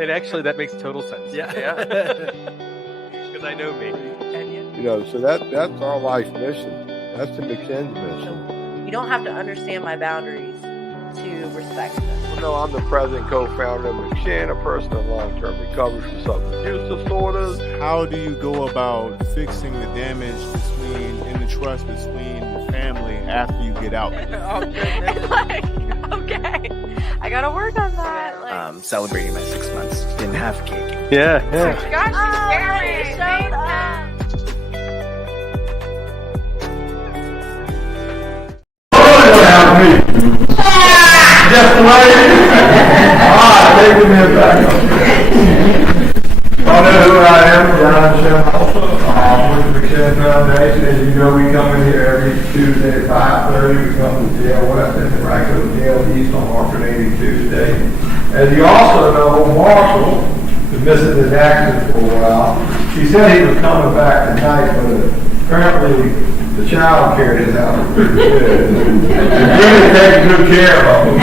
And actually, that makes total sense. Yeah. Because I know me. You know, so that's our life mission. That's the McKinn's mission. You don't have to understand my boundaries to respect them. Well, no, I'm the president and co-founder of McKinn, a person in long-term recovery from substance use disorders. How do you go about fixing the damage in the trust between the family after you get out? Okay, I gotta work on that. Celebrating my 6 months. Didn't have a cake. Yeah. Gosh, you showed up. Just the way. Take the man back. I know who I am, John Shell, with the McKinn Foundation. As you know, we come in here every Tuesday at 5:30. We come to Jail West and Henrico Jail East on Hartford 80 Tuesday. As you also know, Marshall is missing his action for a while. He said he was coming back tonight, but apparently the child care in his house is pretty good. He's really taking good care of him.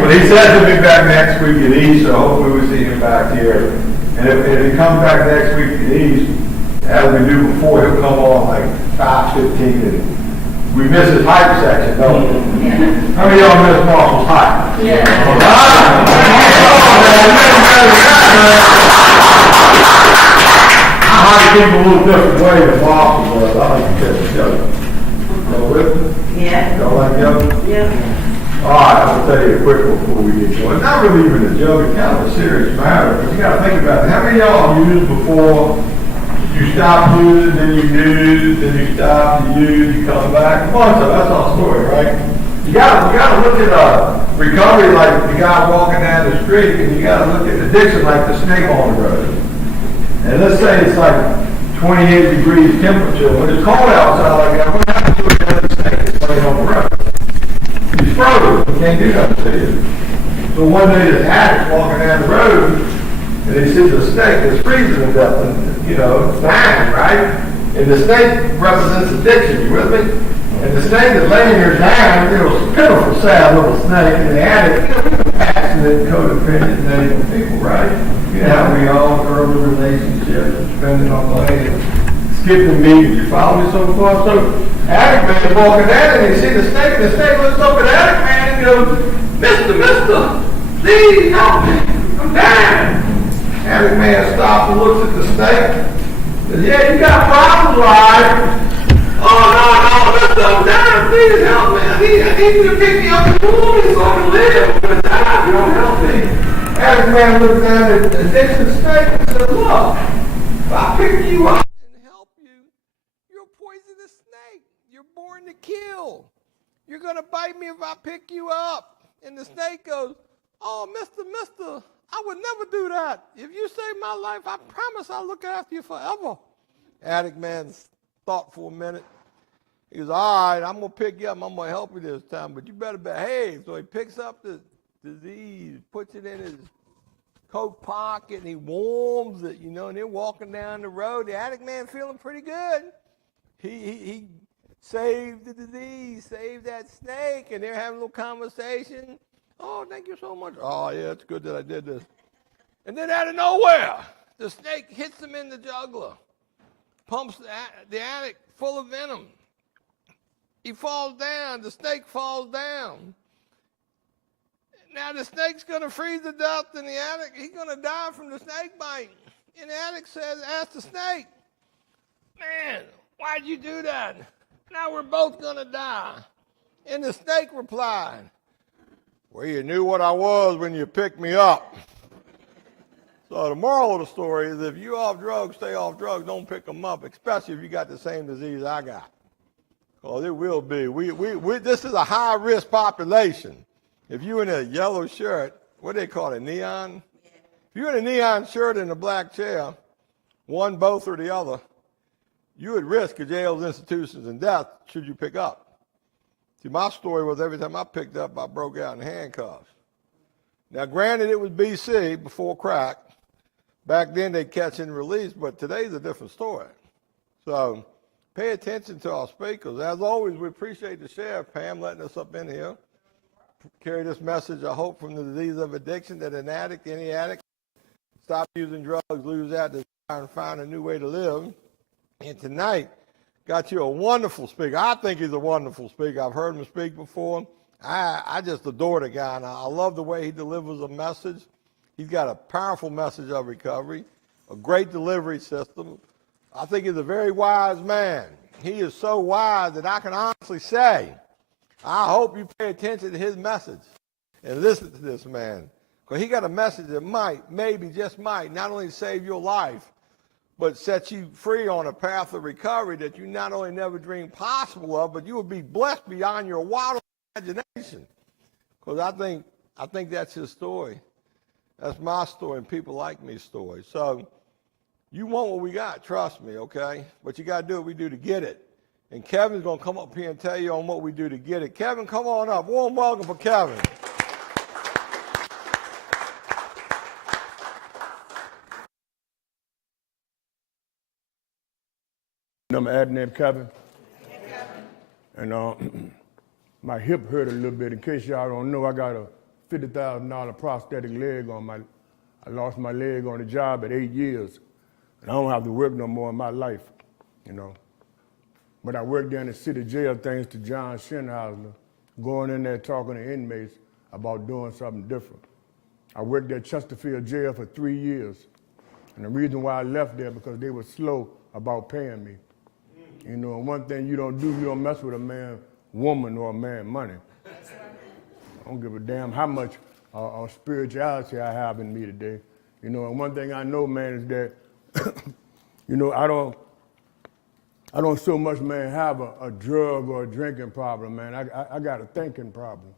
But he says he'll be back next week at East, so hopefully we see him back here. And if he comes back next week at East, as we do before, he'll come on like 5:15. And we miss his hype section, don't we? How many of y'all miss Marshall's hype? Yeah. All right. I hype people a little different way than Marshall was. I like to tell the joke. Y'all with me? Yeah. Y'all like jokes? Yeah. All right, I'm going to tell you a quick one before we get going. It's not really even a joke, it's kind of a serious matter, but you got to think about it. How many of y'all have used before? You stop using, then you use, then you stop, you use, you come back. Come on, so that's our story, right? You got to look at recovery like the guy walking down the street, and you got to look at addiction like the snake on the road. And let's say it's like 28 degrees temperature. When it's cold outside like that, what happens to a dead snake that's laying on the road? He's frozen. He can't do nothing to you. So one day this addict's walking down the road, and he sees a snake that's freezing to death, and, it's dying, right? And the snake represents addiction. You with me? And the snake that's laying there dying, it's a pitiful, sad little snake, and the addict, we're passionate, codependent, native people, right? You know how we all early relationships, depending on money, skipping meetings. You follow me so far? So addict man walking down and he sees the snake looks up at addict man and goes, Mister, please help me. I'm dying. Addict man stops and looks at the snake. Says, yeah, you got problems, right? Oh, no, mister, I'm dying. Please help me. I need you to pick me up and pull me so I can live. I'm going to die if you don't help me. Addict man looks down at the addicted snake and says, look, if I pick you up and help you, you're a poisonous snake. You're born to kill. You're going to bite me if I pick you up. And the snake goes, oh, mister, I would never do that. If you save my life, I promise I'll look after you forever. Addict man thought for a minute. He goes, all right, I'm going to pick you up. I'm going to help you this time, but you better behave. So he picks up the disease, puts it in his coat pocket, and he warms it, and they're walking down the road. The addict man feeling pretty good. He saved the disease, saved that snake, and they're having a little conversation. Oh, thank you so much. Oh, yeah, it's good that I did this. And then out of nowhere, the snake hits him in the jugular, pumps the addict full of venom. He falls down. The snake falls down. Now the snake's going to freeze to death, and the addict, he's going to die from the snake bite. And the addict asks the snake, man, why'd you do that? Now we're both going to die. And the snake replied, well, you knew what I was when you picked me up. So the moral of the story is if you're off drugs, stay off drugs. Don't pick them up, especially if you got the same disease I got. Because it will be. This is a high-risk population. If you're in a yellow shirt, what do they call it, neon? If you're in a neon shirt and a black chair, one, both, or the other, you're at risk of jails, institutions, and death should you pick up. See, my story was every time I picked up, I broke out in handcuffs. Now, granted, it was BC, before crack. Back then, they'd catch and release, but today's a different story. So pay attention to our speakers. As always, we appreciate the sheriff, Pam, letting us up in here. Carry this message, I hope, from the disease of addiction that an addict, any addict, stop using drugs, lose that desire, and find a new way to live. And tonight, got you a wonderful speaker. I think he's a wonderful speaker. I've heard him speak before. I just adore the guy, and I love the way he delivers a message. He's got a powerful message of recovery, a great delivery system. I think he's a very wise man. He is so wise that I can honestly say, I hope you pay attention to his message and listen to this man. Because he got a message that might, maybe, just might, not only save your life, but set you free on a path of recovery that you not only never dreamed possible of, but you will be blessed beyond your wildest imagination. Because I think that's his story. That's my story and people like me's story. So you want what we got, trust me, okay? But you got to do what we do to get it. And Kevin's going to come up here and tell you on what we do to get it. Kevin, come on up. Warm welcome for Kevin. I'm ad name Kevin. Hey, Kevin. And my hip hurt a little bit. In case y'all don't know, I got a $50,000 prosthetic leg on my. I lost my leg on the job at 8 years, and I don't have to work no more in my life, you know. But I worked there in the city jail thanks to John Shinhouser, going in there talking to inmates about doing something different. I worked at Chesterfield Jail for 3 years, and the reason why I left there because they were slow about paying me. You know, and one thing you don't do, you don't mess with a man, woman, or a man money. I don't give a damn how much spirituality I have in me today. You know, and one thing I know, man, is that, you know, I don't so much, man, have a drug or a drinking problem, man. I got a thinking problem.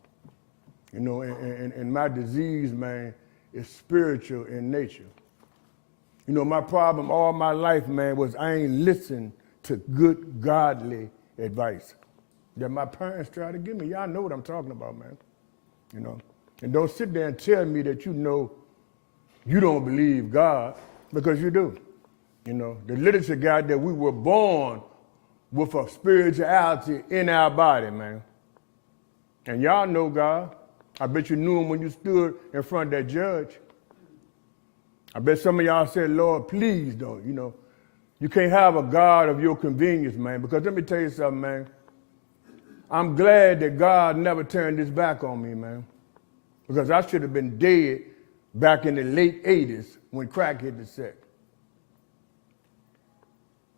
You know, and my disease, man, is spiritual in nature. You know, my problem all my life, man, was I ain't listened to good, godly advice that my parents tried to give me. Y'all know what I'm talking about, man. You know, and don't sit there and tell me that you know you don't believe God, because you do. You know, the literature got that we were born with a spirituality in our body, man. And y'all know God. I bet you knew him when you stood in front of that judge. I bet some of y'all said, Lord, please don't, you know. You can't have a God of your convenience, man, because let me tell you something, man. I'm glad that God never turned his back on me, man, because I should have been dead back in the late 80s when crack hit the set.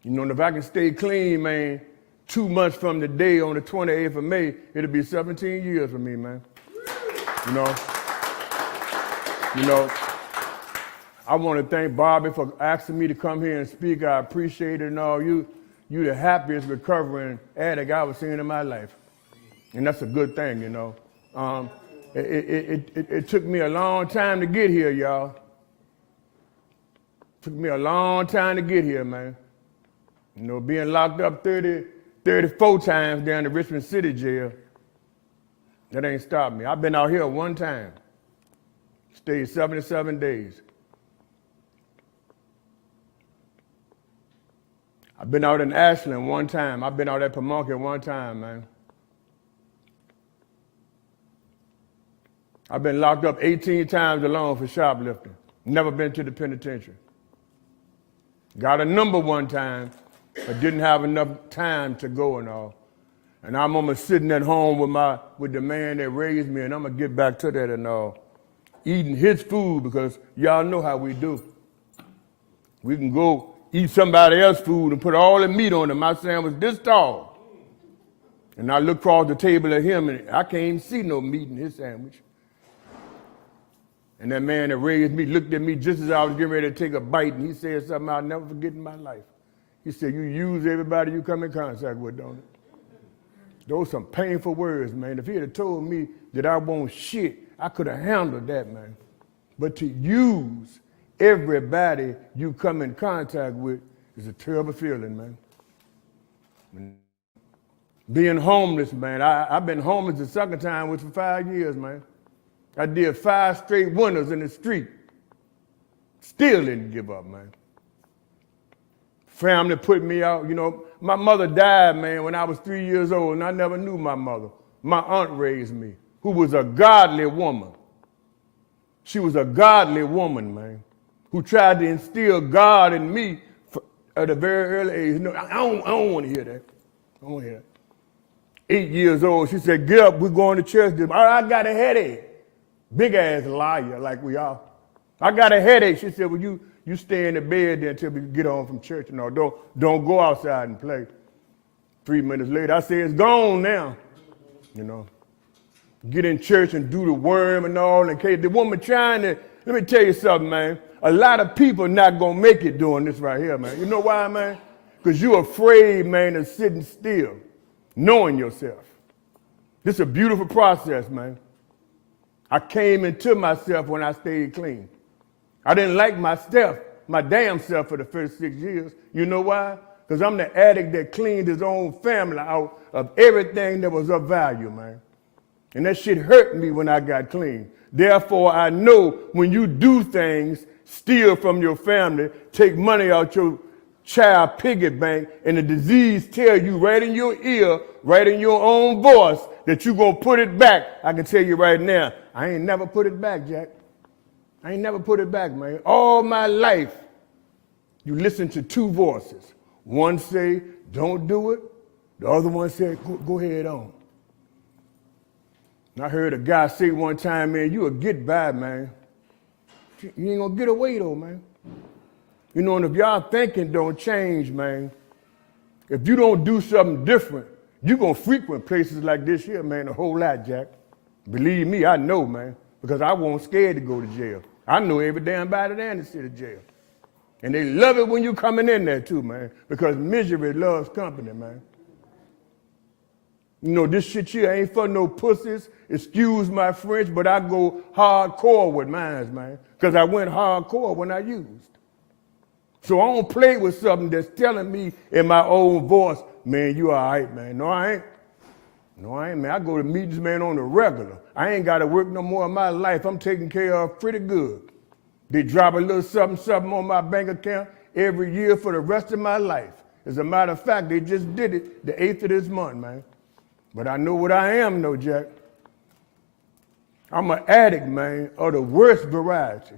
You know, and if I can stay clean, man, 2 months from the day on the 28th of May, it'll be 17 years for me, man. You know, I want to thank Bobby for asking me to come here and speak. I appreciate it and all. You the happiest recovering addict I ever seen in my life. And that's a good thing, you know. It took me a long time to get here, y'all. Took me a long time to get here, man. You know, being locked up 34 times down the Richmond City Jail, that ain't stopped me. I've been out here one time, stayed 77 days. I've been out in Ashland one time. I've been out at Pamunkey one time, man. I've been locked up 18 times alone for shoplifting. Never been to the penitentiary. Got a number one time, but didn't have enough time to go and all. And I'm almost sitting at home with the man that raised me, and I'm gonna get back to that and all. Eating his food, because y'all know how we do. We can go eat somebody else's food and put all the meat on it. My sandwich this tall. And I look across the table at him, and I can't even see no meat in his sandwich. And that man that raised me looked at me just as I was getting ready to take a bite, and he said something I'll never forget in my life. He said, you use everybody you come in contact with, don't it? Those are some painful words, man. If he had told me that I won't shit, I could have handled that, man. But to use everybody you come in contact with is a terrible feeling, man. Being homeless, man. I've been homeless the second time, which for 5 years, man. I did 5 straight winters in the street. Still didn't give up, man. Family put me out. You know, my mother died, man, when I was 3 years old, and I never knew my mother. My aunt raised me, who was a godly woman. She was a godly woman, man, who tried to instill God in me at a very early age. No, I don't want to hear that. I don't want to hear that. 8 years old, she said, get up, we're going to church. I got a headache. Big ass liar like we are. I got a headache. She said, well, you stay in the bed there until we get home from church. No, don't go outside and play. 3 minutes later, I said, it's gone now. You know, get in church and do the worm and all. And the woman trying to, let me tell you something, man. A lot of people not going to make it doing this right here, man. You know why, man? Because you're afraid, man, of sitting still, knowing yourself. This is a beautiful process, man. I came into myself when I stayed clean. I didn't like myself, my damn self for the first 6 years. You know why? Because I'm the addict that cleaned his own family out of everything that was of value, man. And that shit hurt me when I got clean. Therefore, I know when you do things, steal from your family, take money out your child piggy bank, and the disease tell you right in your ear, right in your own voice, that you're going to put it back, I can tell you right now, I ain't never put it back, Jack. I ain't never put it back, man. All my life, you listen to two voices. One say, don't do it. The other one said, go ahead on. And I heard a guy say one time, man, you a get by, man. You ain't gonna get away though, man. You know, and if y'all thinking don't change, man, if you don't do something different, you're gonna frequent places like this here, man, a whole lot, Jack. Believe me, I know, man, because I wasn't scared to go to jail. I know every damn body there in the city jail. And they love it when you coming in there too, man, because misery loves company, man. You know, this shit here ain't for no pussies. Excuse my French, but I go hardcore with mine, man, because I went hardcore when I used. So I don't play with something that's telling me in my own voice, man, you all right, man. No, I ain't. No, I ain't, man. I go to meetings, man, on the regular. I ain't got to work no more in my life. I'm taken care of pretty good. They drop a little something on my bank account every year for the rest of my life. As a matter of fact, they just did it the 8th of this month, man. But I know what I am, though, Jack. I'm an addict, man, of the worst variety.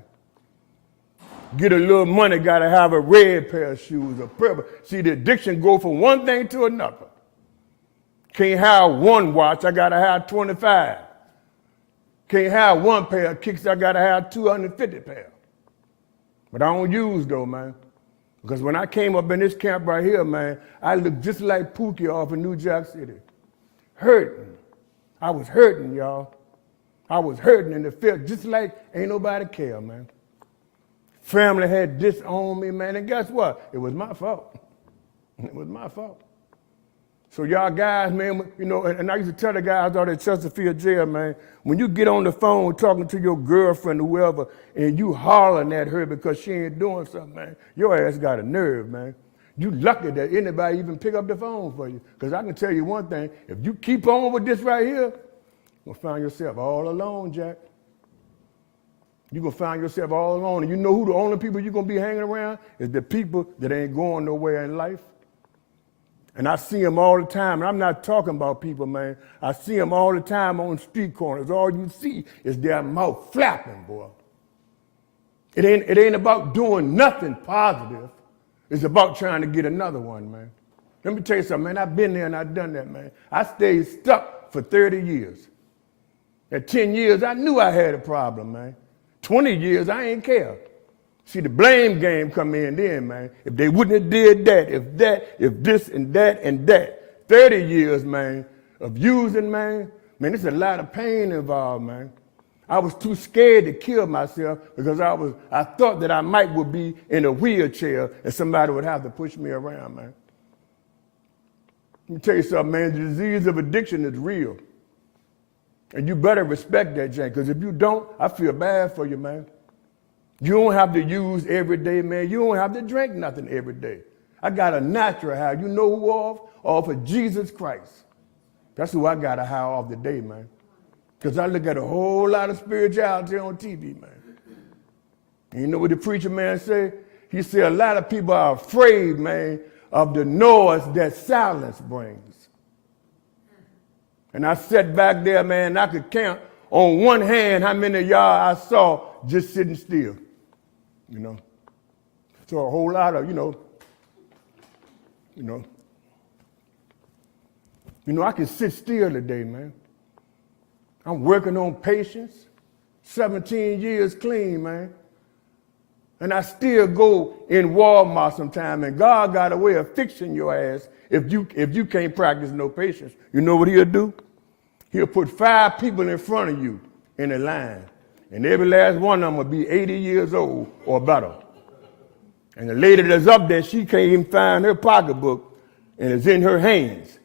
Get a little money, gotta have a red pair of shoes, a purple. See, the addiction go from one thing to another. Can't have one watch, I gotta have 25. Can't have one pair of kicks, I gotta have 250 pair. But I don't use though, man. Because when I came up in this camp right here, man, I looked just like Pookie off in New Jack City. Hurting. I was hurting, y'all. I was hurting and it felt just like ain't nobody care, man. Family had disowned me, man, and guess what? It was my fault. It was my fault. So y'all guys, man, you know, and I used to tell the guys out at Chesterfield Jail, man, when you get on the phone talking to your girlfriend or whoever, and you hollering at her because she ain't doing something, man, your ass got a nerve, man. You lucky that anybody even pick up the phone for you. Because I can tell you one thing, if you keep on with this right here, you're going to find yourself all alone, Jack. You're going to find yourself all alone. And you know who the only people you're going to be hanging around is the people that ain't going nowhere in life. And I see them all the time. And I'm not talking about people, man. I see them all the time on street corners. All you see is their mouth flapping, boy. It ain't about doing nothing positive. It's about trying to get another one, man. Let me tell you something, man. I've been there and I've done that, man. I stayed stuck for 30 years. At 10 years, I knew I had a problem, man. 20 years, I ain't care. See, the blame game come in then, man. If they wouldn't have did that, if this and that and that. 30 years, man, of using, man, there's a lot of pain involved, man. I was too scared to kill myself because I thought that I would be in a wheelchair and somebody would have to push me around, man. Let me tell you something, man. The disease of addiction is real. And you better respect that, Jane, because if you don't, I feel bad for you, man. You don't have to use every day, man. You don't have to drink nothing every day. I got a natural high. You know who off? Off of Jesus Christ. That's who I got a high off today, man. Because I look at a whole lot of spirituality on TV, man. And you know what the preacher man say? He said a lot of people are afraid, man, of the noise that silence brings. And I sat back there, man, and I could count on one hand how many of y'all I saw just sitting still, you know. So a whole lot of, I can sit still today, man. I'm working on patience, 17 years clean, man. And I still go in Walmart sometime, and God got a way of fixing your ass if you can't practice no patience. You know what he'll do? He'll put 5 people in front of you in a line, and every last one of them will be 80 years old or better. And the lady that's up there, she can't even find her pocketbook, and it's in her hands.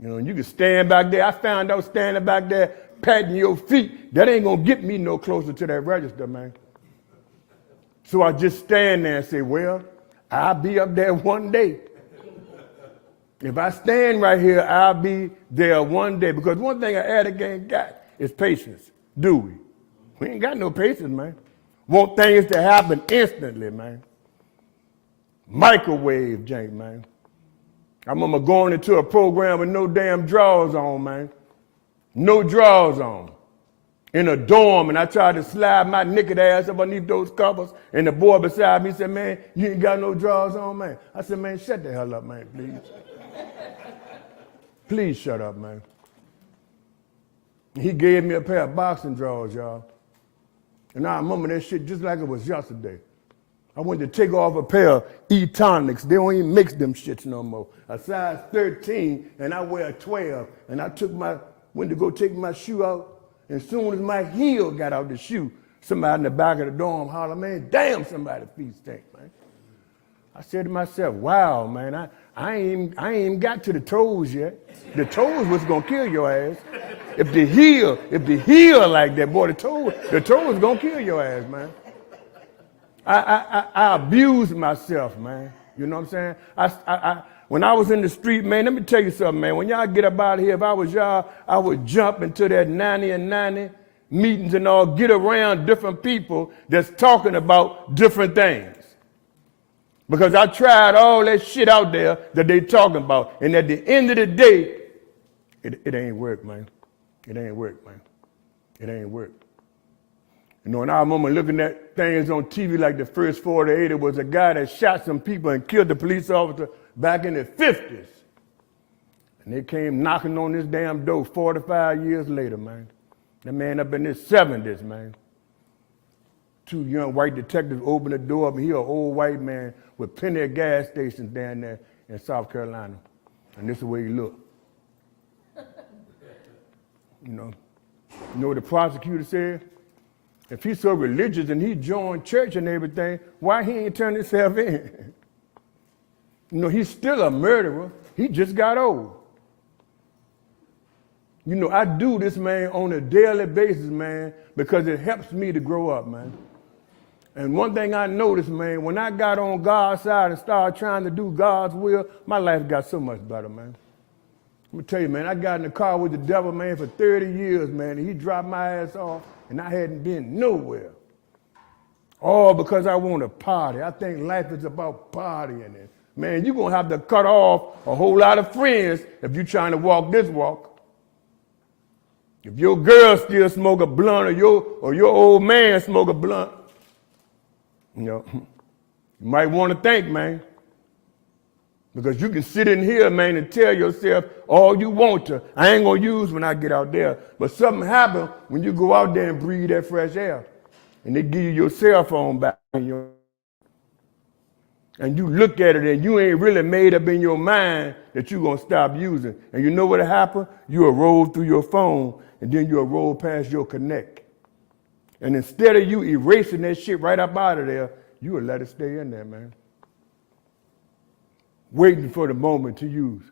You know, and you can stand back there. I found out standing back there, patting your feet, that ain't gonna get me no closer to that register, man. So I just stand there and say, well, I'll be up there one day. If I stand right here, I'll be there one day. Because one thing an addict ain't got is patience, do we? We ain't got no patience, man. Want things to happen instantly, man. Microwave jank, man. I remember going into a program with no damn drawers on, man. No drawers on. In a dorm, and I tried to slide my naked ass up underneath those covers, and the boy beside me said, man, you ain't got no drawers on, man. I said, man, shut the hell up, man, please. Please shut up, man. He gave me a pair of boxing drawers, y'all. And I remember that shit just like it was yesterday. I went to take off a pair of E-tonics. They don't even mix them shits no more. A size 13, and I wear a 12. And I went to go take my shoe out. And as soon as my heel got out the shoe, somebody in the back of the dorm hollered, man, damn, somebody's feet stink, man. I said to myself, wow, man, I ain't even got to the toes yet. The toes was gonna kill your ass. If the heel like that, boy, the toes gonna kill your ass, man. I abused myself, man. You know what I'm saying? When I was in the street, man, let me tell you something, man. When y'all get up out of here, if I was y'all, I would jump into that 90 and 90 meetings and all, get around different people that's talking about different things. Because I tried all that shit out there that they talking about. And at the end of the day, it ain't work, man. It ain't work, man. It ain't work. You know, and I remember looking at things on TV like the first 48, it was a guy that shot some people and killed the police officer back in the 50s. And they came knocking on this damn door 45 years later, man. That man up in his 70s, man. 2 young white detectives opened the door up, and he an old white man with plenty of gas stations down there in South Carolina. And this is the way he looked. You know what the prosecutor said? If he's so religious and he joined church and everything, why he ain't turned himself in? You know, he's still a murderer. He just got old. You know, I do this, man, on a daily basis, man, because it helps me to grow up, man. And one thing I noticed, man, when I got on God's side and started trying to do God's will, my life got so much better, man. Let me tell you, man, I got in the car with the devil, man, for 30 years, man, and he dropped my ass off, and I hadn't been nowhere. All because I want to party. I think life is about partying. And, man, you're going to have to cut off a whole lot of friends if you're trying to walk this walk. If your girl still smoke a blunt or your old man smoke a blunt, you know, you might want to think, man. Because you can sit in here, man, and tell yourself all you want to. I ain't going to use when I get out there. But something happens when you go out there and breathe that fresh air. And they give you your cell phone back. And you look at it and you ain't really made up in your mind that you're going to stop using. And you know what'll happen? You'll roll through your phone and then you'll roll past your Connect. And instead of you erasing that shit right up out of there, you'll let it stay in there, man. Waiting for the moment to use.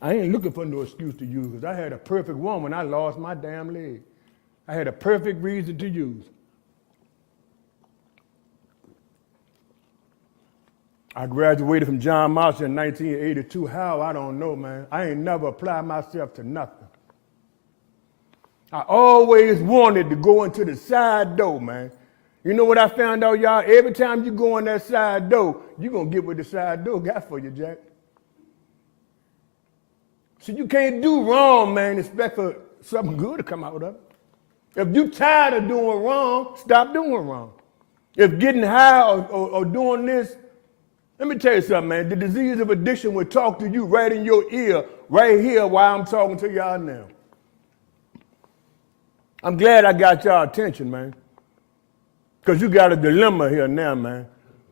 I ain't looking for no excuse to use because I had a perfect one when I lost my damn leg. I had a perfect reason to use. I graduated from John Marshall in 1982. How? I don't know, man. I ain't never applied myself to nothing. I always wanted to go into the side door, man. You know what I found out, y'all? Every time you go in that side door, you're going to get what the side door got for you, Jack. So you can't do wrong, man, expect for something good to come out of it. If you're tired of doing wrong, stop doing wrong. If getting high or doing this, let me tell you something, man. The disease of addiction will talk to you right in your ear, right here while I'm talking to y'all now. I'm glad I got y'all attention, man. Because you got a dilemma here now, man.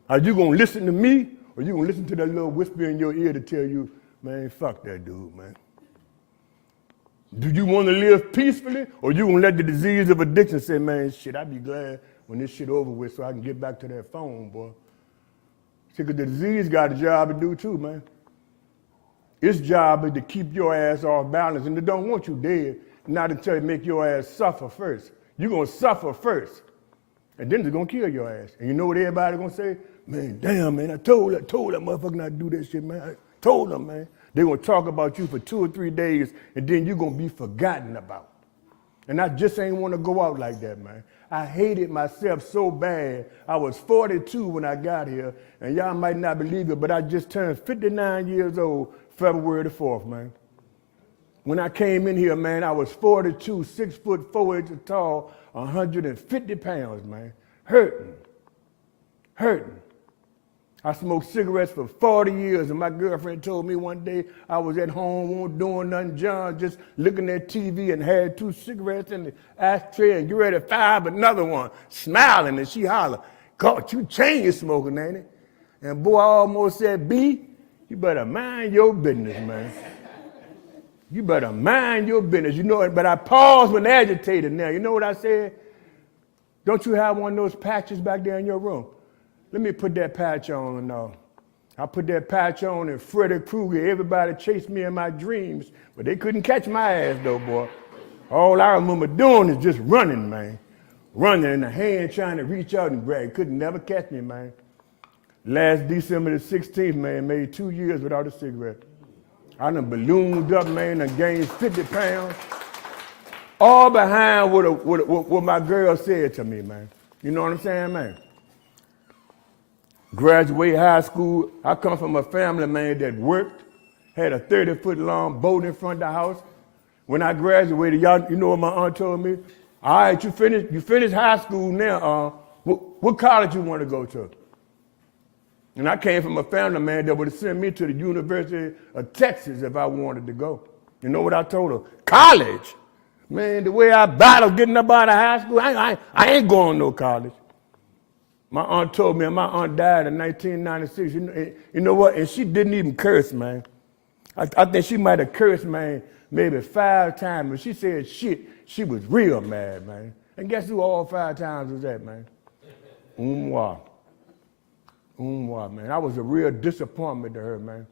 Are you going to listen to me, or you going to listen to that little whisper in your ear to tell you, man, fuck that dude, man? Do you want to live peacefully, or you going to let the disease of addiction say, man, shit, I'd be glad when this shit over with so I can get back to that phone, boy. See, because the disease got a job to do too, man. Its job is to keep your ass off balance, and they don't want you dead, not until they make your ass suffer first. You're going to suffer first, and then they're going to kill your ass. And you know what everybody going to say? Man, damn, man, I told that motherfucker not to do that shit, man. I told them, man. They're going to talk about you for 2 or 3 days, and then you're going to be forgotten about. And I just ain't want to go out like that, man. I hated myself so bad. I was 42 when I got here, and y'all might not believe it, but I just turned 59 years old February the 4th, man. When I came in here, man, I was 42, 6'4" tall, 150 pounds, man. Hurting. I smoked cigarettes for 40 years, and my girlfriend told me one day I was at home, doing nothing, John, just looking at TV and had 2 cigarettes in the ashtray and get ready to fire another one, smiling, and she hollered, God, you chain smoking, ain't it? And boy, I almost said, B, you better mind your business, man. You better mind your business. You know it, but I paused when agitated now. You know what I said? Don't you have one of those patches back there in your room? Let me put that patch on and I put that patch on and Freddy Krueger, everybody chased me in my dreams, but they couldn't catch my ass though, boy. All I remember doing is just running, man. Running and the hand trying to reach out and grab. Couldn't never catch me, man. Last December the 16th, man, made 2 years without a cigarette. I done ballooned up, man, and gained 50 pounds. All behind what my girl said to me, man. You know what I'm saying, man? Graduated high school. I come from a family, man, that worked, had a 30-foot long boat in front of the house. When I graduated, y'all, you know what my aunt told me? All right, you finished high school now. What college you want to go to? And I came from a family, man, that would have sent me to the University of Texas if I wanted to go. You know what I told her? College? Man, the way I battled getting up out of high school, I ain't going to no college. My aunt told me, and my aunt died in 1996. You know what? And she didn't even curse, man. I think she might have cursed, man, maybe 5 times. But she said shit. She was real mad, man. And guess who all 5 times was that, man? Umwa, man. I was a real disappointment to her, man.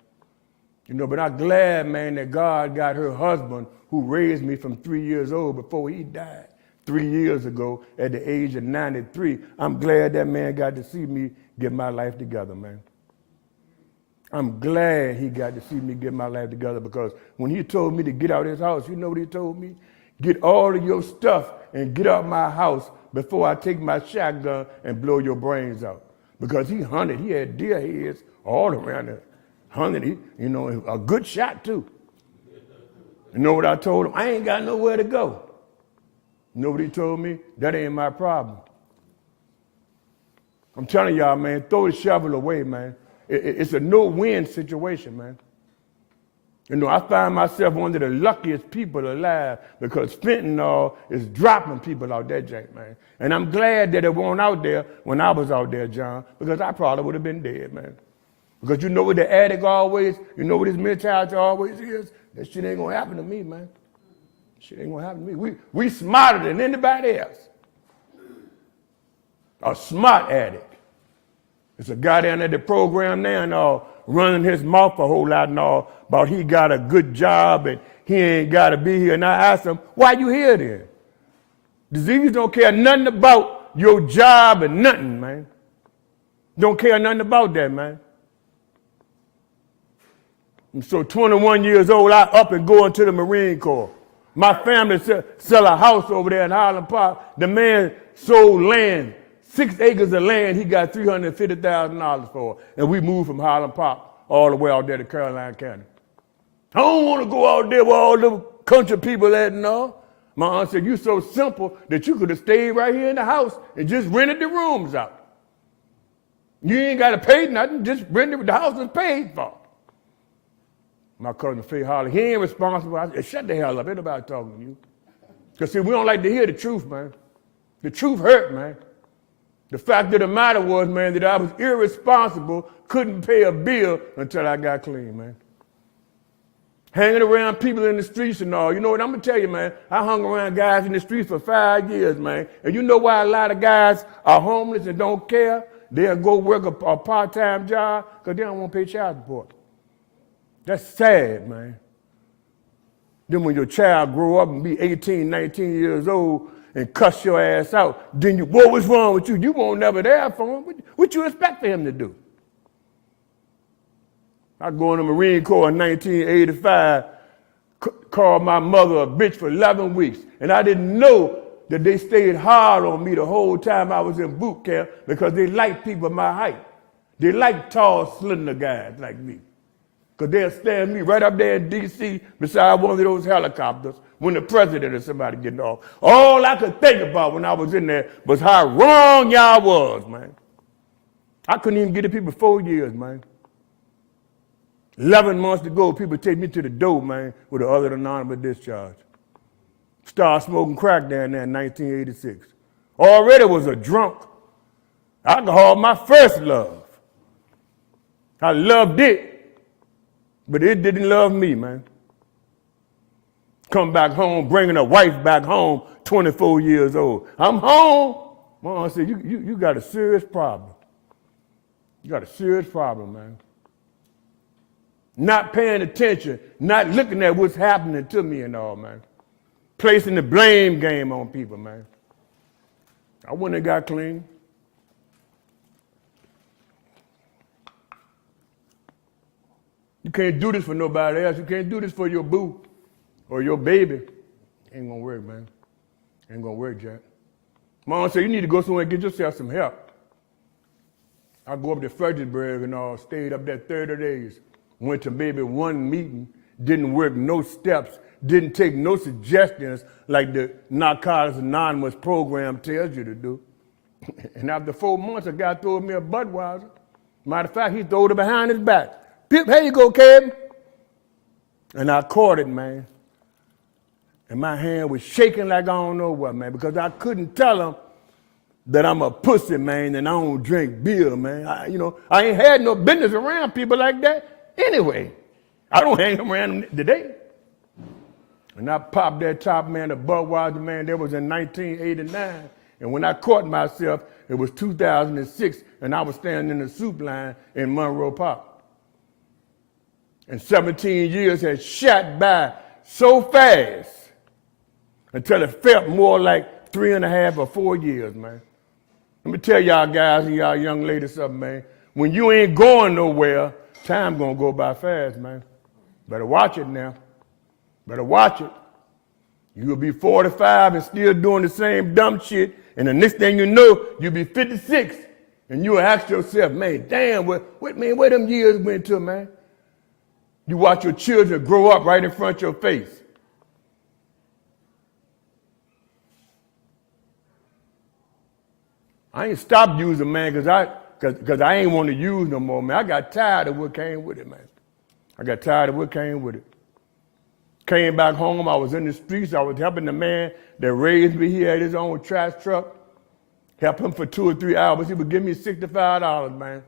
You know, but I'm glad, man, that God got her husband who raised me from 3 years old before he died 3 years ago at the age of 93. I'm glad that man got to see me get my life together, man. I'm glad he got to see me get my life together because when he told me to get out of his house, you know what he told me? Get all of your stuff and get out my house before I take my shotgun and blow your brains out. Because he hunted, he had deer heads all around there. Hunted, you know, a good shot too. You know what I told him? I ain't got nowhere to go. You know what he told me? That ain't my problem. I'm telling y'all, man, throw the shovel away, man. It's a no-win situation, man. You know, I find myself one of the luckiest people alive because fentanyl is dropping people out there, Jack, man. And I'm glad that it wasn't out there when I was out there, John, because I probably would have been dead, man. Because you know what the addict always, you know what his mentality always is? That shit ain't gonna happen to me, man. Shit ain't gonna happen to me. We smarter than anybody else. A smart addict. It's a guy down at the program now and all running his mouth a whole lot and all about he got a good job and he ain't got to be here. And I asked him, why you here then? Disease don't care nothing about your job and nothing, man. Don't care nothing about that, man. And so 21 years old, I up and go into the Marine Corps. My family sell a house over there in Highland Park. The man sold land 6 acres of land he got $350,000 for, and we moved from Highland Park all the way out there to Caroline County. I don't want to go out there where all the country people at and all. My aunt said, you're so simple that you could have stayed right here in the house and just rented the rooms out. You ain't got to pay nothing, just rent the house is paid for. My cousin Faye Holly, he ain't responsible. I said, shut the hell up, ain't nobody talking to you. Because see, we don't like to hear the truth, man. The truth hurt, man. The fact of the matter was, man, that I was irresponsible, couldn't pay a bill until I got clean, man. Hanging around people in the streets and all. You know what, I'm going to tell you, man, I hung around guys in the streets for 5 years, man. And you know why a lot of guys are homeless and don't care? They'll go work a part-time job because they don't want to pay child support. That's sad, man. Then when your child grow up and be 18, 19 years old and cuss your ass out, then what was wrong with you? You won't never there for him. What you expect for him to do? I go in the Marine Corps in 1985, called my mother a bitch for 11 weeks. And I didn't know that they stayed hard on me the whole time I was in boot camp because they like people my height. They like tall, slender guys like me. Because they'll stand me right up there in D.C. beside one of those helicopters when the president or somebody getting off. All I could think about when I was in there was how wrong y'all was, man. I couldn't even get the people 4 years, man. 11 months to go, people take me to the door, man, with an other than honorable discharge. Started smoking crack down there in 1986. Already was a drunk. Alcohol, my first love. I loved it, but it didn't love me, man. Come back home, bringing a wife back home, 24 years old. I'm home. My aunt said, you got a serious problem. You got a serious problem, man. Not paying attention, not looking at what's happening to me and all, man. Placing the blame game on people, man. I wouldn't have got clean. You can't do this for nobody else. You can't do this for your boo or your baby. Ain't gonna work, man. Ain't gonna work, Jack. Mom said, you need to go somewhere and get yourself some help. I go up to Fredericksburg and all, stayed up there 30 days. Went to maybe one meeting, didn't work no steps, didn't take no suggestions like the Narcotics Anonymous program tells you to do. And after 4 months, a guy threw me a Budweiser. Matter of fact, he threw it behind his back. Pip, here you go, Kevin. And I caught it, man. And my hand was shaking like I don't know what, man, because I couldn't tell him that I'm a pussy, man, and I don't drink beer, man. I ain't had no business around people like that. Anyway, I don't hang around them today. And I popped that top, man, the Budweiser, man, that was in 1989. And when I caught myself, it was 2006, and I was standing in the soup line in Monroe Park. And 17 years had shot by so fast until it felt more like 3.5 or 4 years, man. Let me tell y'all guys and y'all young ladies something, man. When you ain't going nowhere, time gonna go by fast, man. Better watch it now. Better watch it. You'll be 45 and still doing the same dumb shit, and the next thing you know, you'll be 56, and you'll ask yourself, man, damn, where them years went to, man? You watch your children grow up right in front of your face. I ain't stopped using, man, because I ain't want to use no more, man. I got tired of what came with it, man. I got tired of what came with it. Came back home, I was in the streets, I was helping the man that raised me. He had his own trash truck. Helped him for 2 or 3 hours. He would give me $65, man.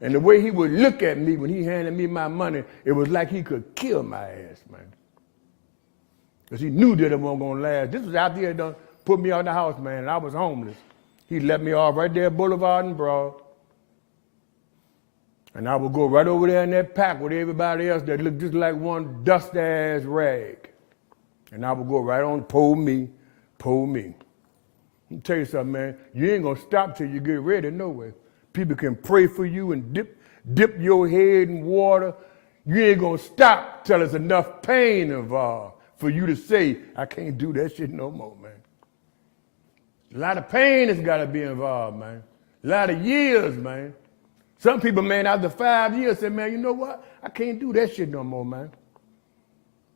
And the way he would look at me when he handed me my money, it was like he could kill my ass, man. Because he knew that it wasn't going to last. This was after he had done put me out of the house, man, and I was homeless. He let me off right there at Boulevard and Broad. And I would go right over there in that pack with everybody else that looked just like one dusty-ass rag. And I would go right on, pull me. Let me tell you something, man. You ain't going to stop till you get ready, no way. People can pray for you and dip your head in water. You ain't going to stop till there's enough pain involved for you to say, I can't do that shit no more, man. A lot of pain has got to be involved, man. A lot of years, man. Some people, man, after 5 years say, man, you know what? I can't do that shit no more, man.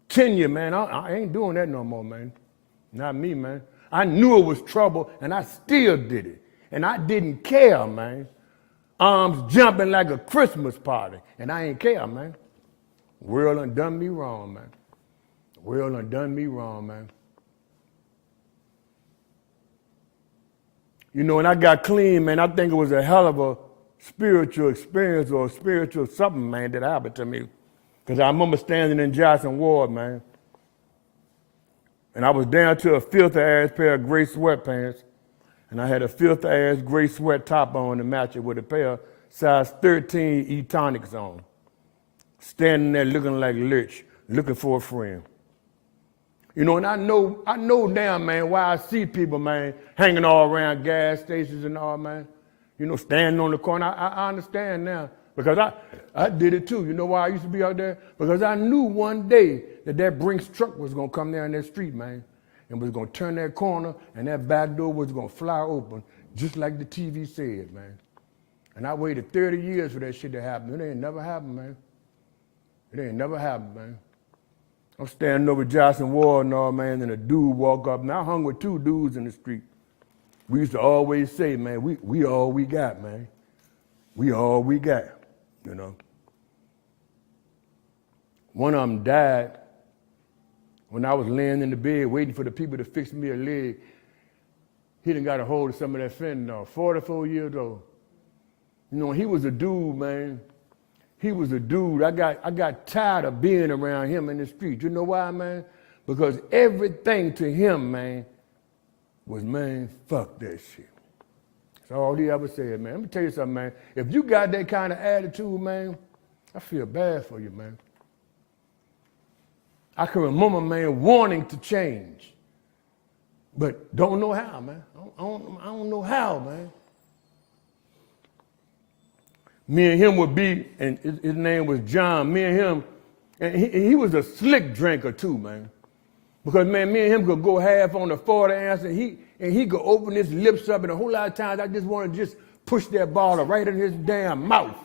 10 years, man, I ain't doing that no more, man. Not me, man. I knew it was trouble, and I still did it. And I didn't care, man. Arms jumping like a Christmas party, and I ain't care, man. World done me wrong, man. World done me wrong, man. You know, when I got clean, man, I think it was a hell of a spiritual experience or spiritual something, man, that happened to me. Because I remember standing in Johnson Ward, man. And I was down to a filthy-ass pair of gray sweatpants. And I had a filthy-ass gray sweat top on to match it with a pair of size 13 E-tonics on. Standing there looking like Lurch, looking for a friend. You know, and I know damn, man, why I see people, man, hanging all around gas stations and all, man. You know, standing on the corner. I understand now. Because I did it too. You know why I used to be out there? Because I knew one day that Brinks truck was going to come down that street, man, and was going to turn that corner, and that back door was going to fly open, just like the TV said, man. And I waited 30 years for that shit to happen. It ain't never happened, man. It ain't never happened, man. I'm standing over Johnson Ward and all, man, and a dude walk up, and I hung with two dudes in the street. We used to always say, man, we all we got, man. We all we got, you know. One of them died when I was laying in the bed waiting for the people to fix me a leg. He done got a hold of some of that fentanyl, 44 years old. You know, he was a dude, man. He was a dude. I got tired of being around him in the street. You know why, man? Because everything to him, man, was, man, fuck that shit. That's all he ever said, man. Let me tell you something, man. If you got that kind of attitude, man, I feel bad for you, man. I can remember, man, wanting to change, but don't know how, man. I don't know how, man. Me and him would be, and his name was John. Me and him, and he was a slick drinker too, man. Because, man, me and him could go half on the 40 ounce, and he could open his lips up, and a whole lot of times I just want to just push that bottle right in his damn mouth.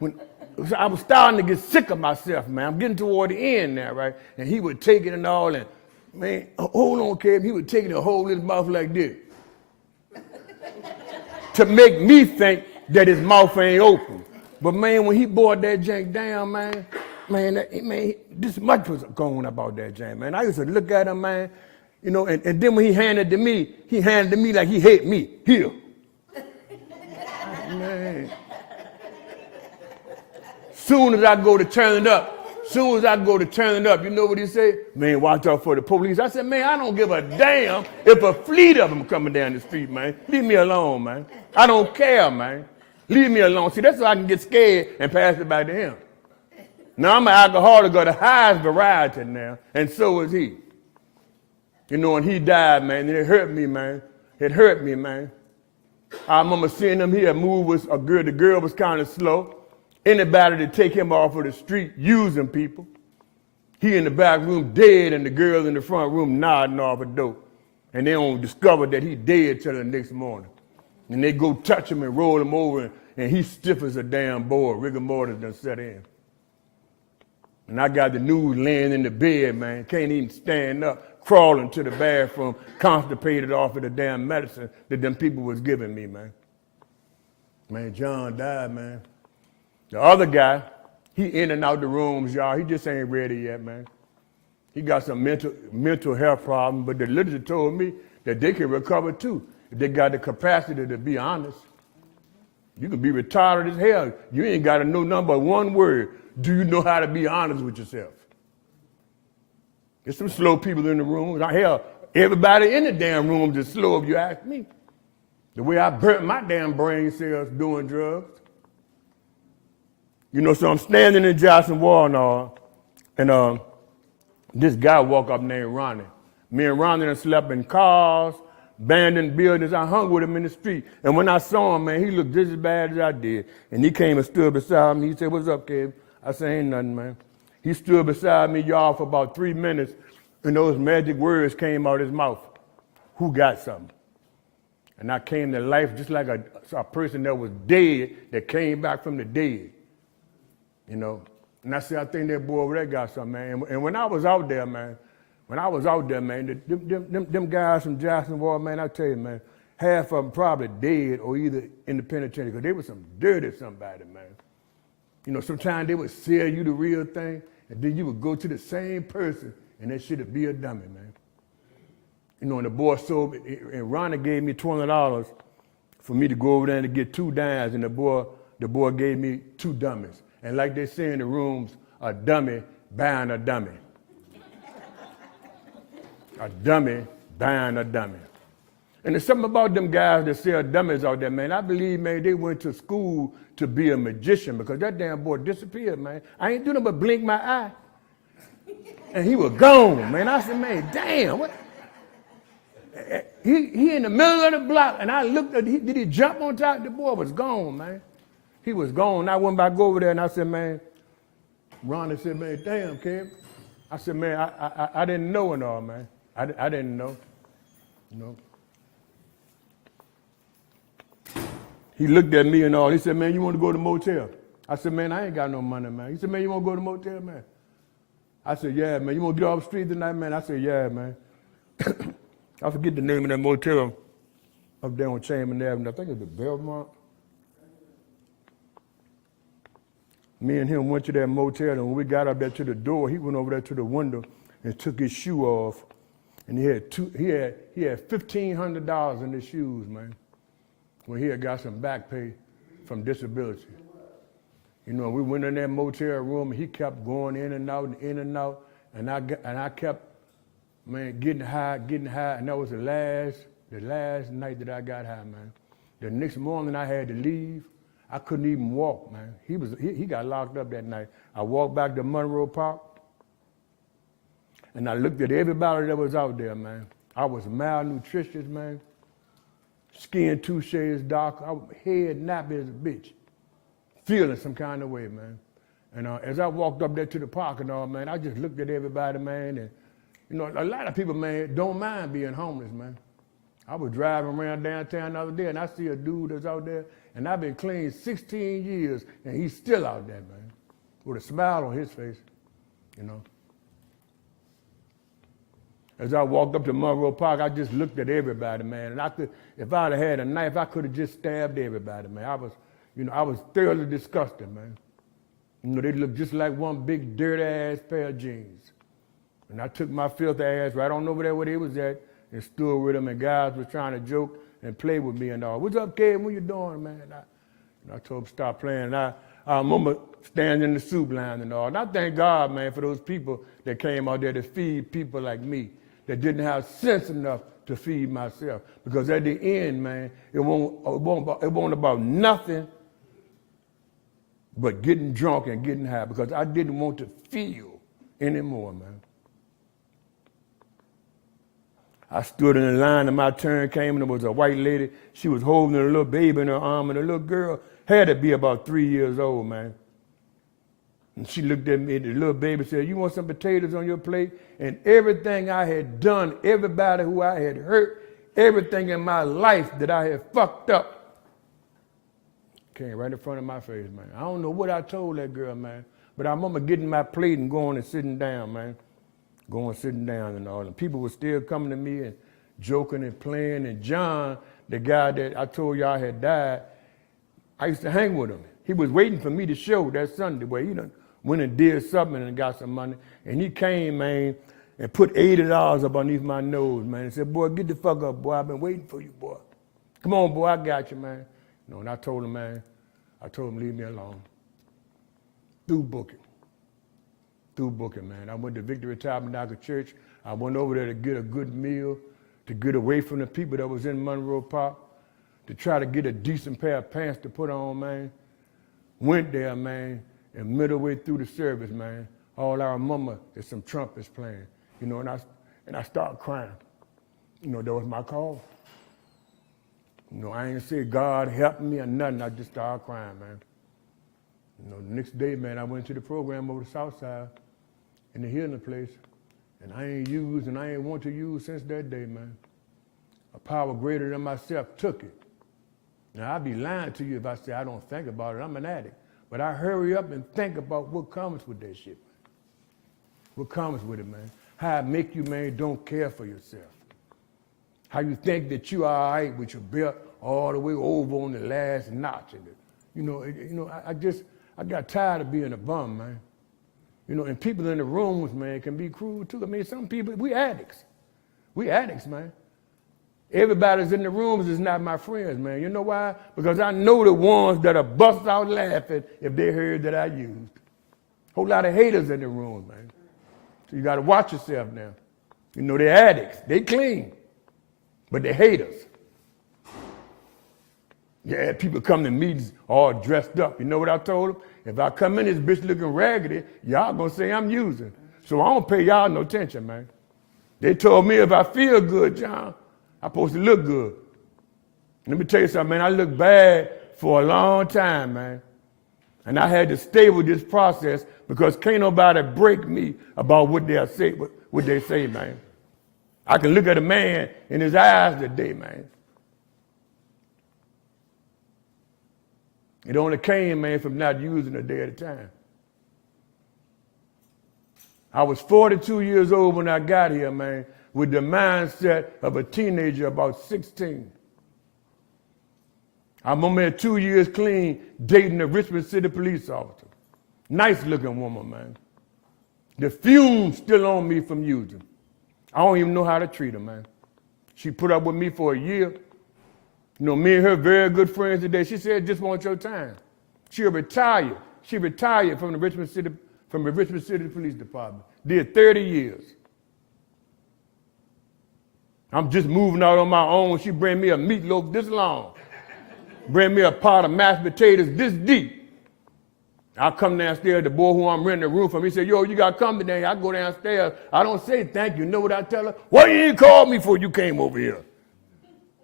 So I was starting to get sick of myself, man. I'm getting toward the end now, right? And he would take it and all, and, man, hold on, Kev. He would take it and hold his mouth like this to make me think that his mouth ain't open. But, man, when he brought that jank down, man, this much was going about that jank, man. I used to look at him, man, you know, and then when he handed it to me like he hate me. Here. Man. Soon as I go to turn it up, you know what he said? Man, watch out for the police. I said, man, I don't give a damn if a fleet of them coming down the street, man. Leave me alone, man. I don't care, man. Leave me alone. See, that's so I can get scared and pass it back to him. Now, I'm an alcoholic of the highest variety now, and so is he. You know, and he died, man, and it hurt me, man. It hurt me, man. I remember seeing him here move with a girl. The girl was kind of slow. Anybody to take him off of the street using people. He in the back room dead, and the girl in the front room nodding off a dope. And they don't discover that he dead till the next morning. And they go touch him and roll him over, and he's stiff as a damn board. Rigor mortis done set in. And I got the news laying in the bed, man. Can't even stand up, crawling to the bathroom, constipated off of the damn medicine that them people was giving me, man. Man, John died, man. The other guy, he in and out the rooms, y'all. He just ain't ready yet, man. He got some mental health problem, but the literature told me that they can recover too if they got the capacity to be honest. You can be retarded as hell. You ain't got to know nothing but one word. Do you know how to be honest with yourself? There's some slow people in the room. Hell, everybody in the damn room is slow if you ask me. The way I burnt my damn brain cells doing drugs. You know, so I'm standing in Johnson Ward and this guy walk up named Ronnie. Me and Ronnie done slept in cars, abandoned buildings. I hung with him in the street. And when I saw him, man, he looked just as bad as I did. And he came and stood beside me. He said, "What's up, kid?" I said, "Ain't nothing, man." He stood beside me, y'all, for about 3 minutes, and those magic words came out his mouth. Who got something? And I came to life just like a person that was dead that came back from the dead. You know. And I said, I think that boy over there got something, man. And when I was out there, man, them guys from Jacksonville, man, I tell you, man, half of them probably dead or either in the penitentiary because they were some dirty somebody, man. You know, sometimes they would sell you the real thing, and then you would go to the same person, and that shit would be a dummy, man. You know, and the boy sold me, and Ronnie gave me $20 for me to go over there and to get 2 dimes, and the boy gave me 2 dummies. And like they say in the rooms, a dummy buying a dummy. A dummy buying a dummy. And there's something about them guys that sell dummies out there, man. I believe, man, they went to school to be a magician because that damn boy disappeared, man. I ain't doing nothing but blink my eye. And he was gone, man. I said, man, damn, what? He in the middle of the block, and I looked at did he jump on top? The boy was gone, man. He was gone. I went back over there, and I said, man, Ronnie said, man, damn, Kev. I said, man, I didn't know and all, man. I didn't know, you know. He looked at me and all. He said, man, you want to go to the motel? I said, man, I ain't got no money, man. He said, man, you want to go to the motel, man? I said, yeah, man. You want to get off the street tonight, man? I said, yeah, man. I forget the name of that motel up there on Chamberlain Avenue. I think it's the Belmont. Me and him went to that motel, and when we got up there to the door, he went over there to the window and took his shoe off. And he had $1,500 in his shoes, man, when he had got some back pay from disability. You know, we went in that motel room, and he kept going in and out, and I kept, man, getting high, and that was the last night that I got high, man. The next morning I had to leave. I couldn't even walk, man. He got locked up that night. I walked back to Monroe Park, and I looked at everybody that was out there, man. I was malnutritious, man. Skin 2 shades darker. Head nappy as a bitch. Feeling some kind of way, man. And as I walked up there to the park and all, man, I just looked at everybody, man. And, you know, a lot of people, man, don't mind being homeless, man. I was driving around downtown the other day, and I see a dude that's out there, and I've been clean 16 years, and he's still out there, man, with a smile on his face, you know. As I walked up to Monroe Park, I just looked at everybody, man, and if I'd have had a knife, I could have just stabbed everybody, man. I was thoroughly disgusted, man. You know, they looked just like one big dirty-ass pair of jeans. And I took my filthy ass right on over there where they was at and stood with them, and guys was trying to joke and play with me and all. What's up, kid? What you doing, man? I told them stop playing. And I remember standing in the soup line and all. And I thank God, man, for those people that came out there to feed people like me that didn't have sense enough to feed myself. Because at the end, man, it won't about nothing but getting drunk and getting high, because I didn't want to feel anymore, man. I stood in the line and my turn came, and there was a white lady. She was holding a little baby in her arm, and the little girl had to be about 3 years old, man. And she looked at me, the little baby said, you want some potatoes on your plate? And everything I had done, everybody who I had hurt, everything in my life that I had fucked up came right in front of my face, man. I don't know what I told that girl, man, but I remember getting my plate and going and sitting down, man. Going sitting down and all. And people were still coming to me and joking and playing. And John, the guy that I told y'all had died, I used to hang with him. He was waiting for me to show that Sunday where he done went and did something and got some money. And he came, man, and put $80 up underneath my nose, man, and said, boy, get the fuck up, boy. I've been waiting for you, boy. Come on, boy, I got you, man. You know, and I told him, man, leave me alone. Through booking, man. I went to Victory Tabernacle Church. I went over there to get a good meal, to get away from the people that was in Monroe Park, to try to get a decent pair of pants to put on, man. Went there, man, and midway through the service, man, all I remember is some trumpets playing, you know, and I started crying. You know, that was my call. You know, I ain't say God help me or nothing. I just started crying, man. You know, the next day, man, I went to the program over the South Side in the healing place, and I ain't used and I ain't want to use since that day, man. a power greater than myself took it. Now, I'd be lying to you if I say I don't think about it. I'm an addict. But I hurry up and think about what comes with that shit, man. What comes with it, man. How it make you, man, don't care for yourself. How you think that you are all right with your belt all the way over on the last notch. And I got tired of being a bum, man. And people in the rooms, man, can be cruel too. I mean, some people, we addicts. We addicts, man. Everybody's in the rooms is not my friends, man. You know why? Because I know the ones that are bust out laughing if they heard that I used. Whole lot of haters in the room, man. So you got to watch yourself now. They're addicts. They clean, but they're haters. Yeah, people come to meetings all dressed up. You know what I told them? If I come in this bitch looking raggedy, y'all gonna say I'm using. So I don't pay y'all no attention, man. They told me if I feel good, John, I'm supposed to look good. Let me tell you something, man. I looked bad for a long time, man. And I had to stay with this process because can't nobody break me about what they say, man. I can look at a man in his eyes today, man. It only came, man, from not using a day at a time. I was 42 years old when I got here, man, with the mindset of a teenager about 16. I'm only 2 years clean dating a Richmond City police officer. Nice looking woman, man. The fumes still on me from using. I don't even know how to treat her, man. She put up with me for a year. Me and her very good friends today. She said, just want your time. She'll retire. She retired from the Richmond City Police Department. Did 30 years. I'm just moving out on my own. She bring me a meatloaf this long. Bring me a pot of mashed potatoes this deep. I come downstairs, the boy who I'm renting the room from, he said, yo, you got to come today. I go downstairs. I don't say thank you. Know what I tell her? Why you ain't called me before you came over here?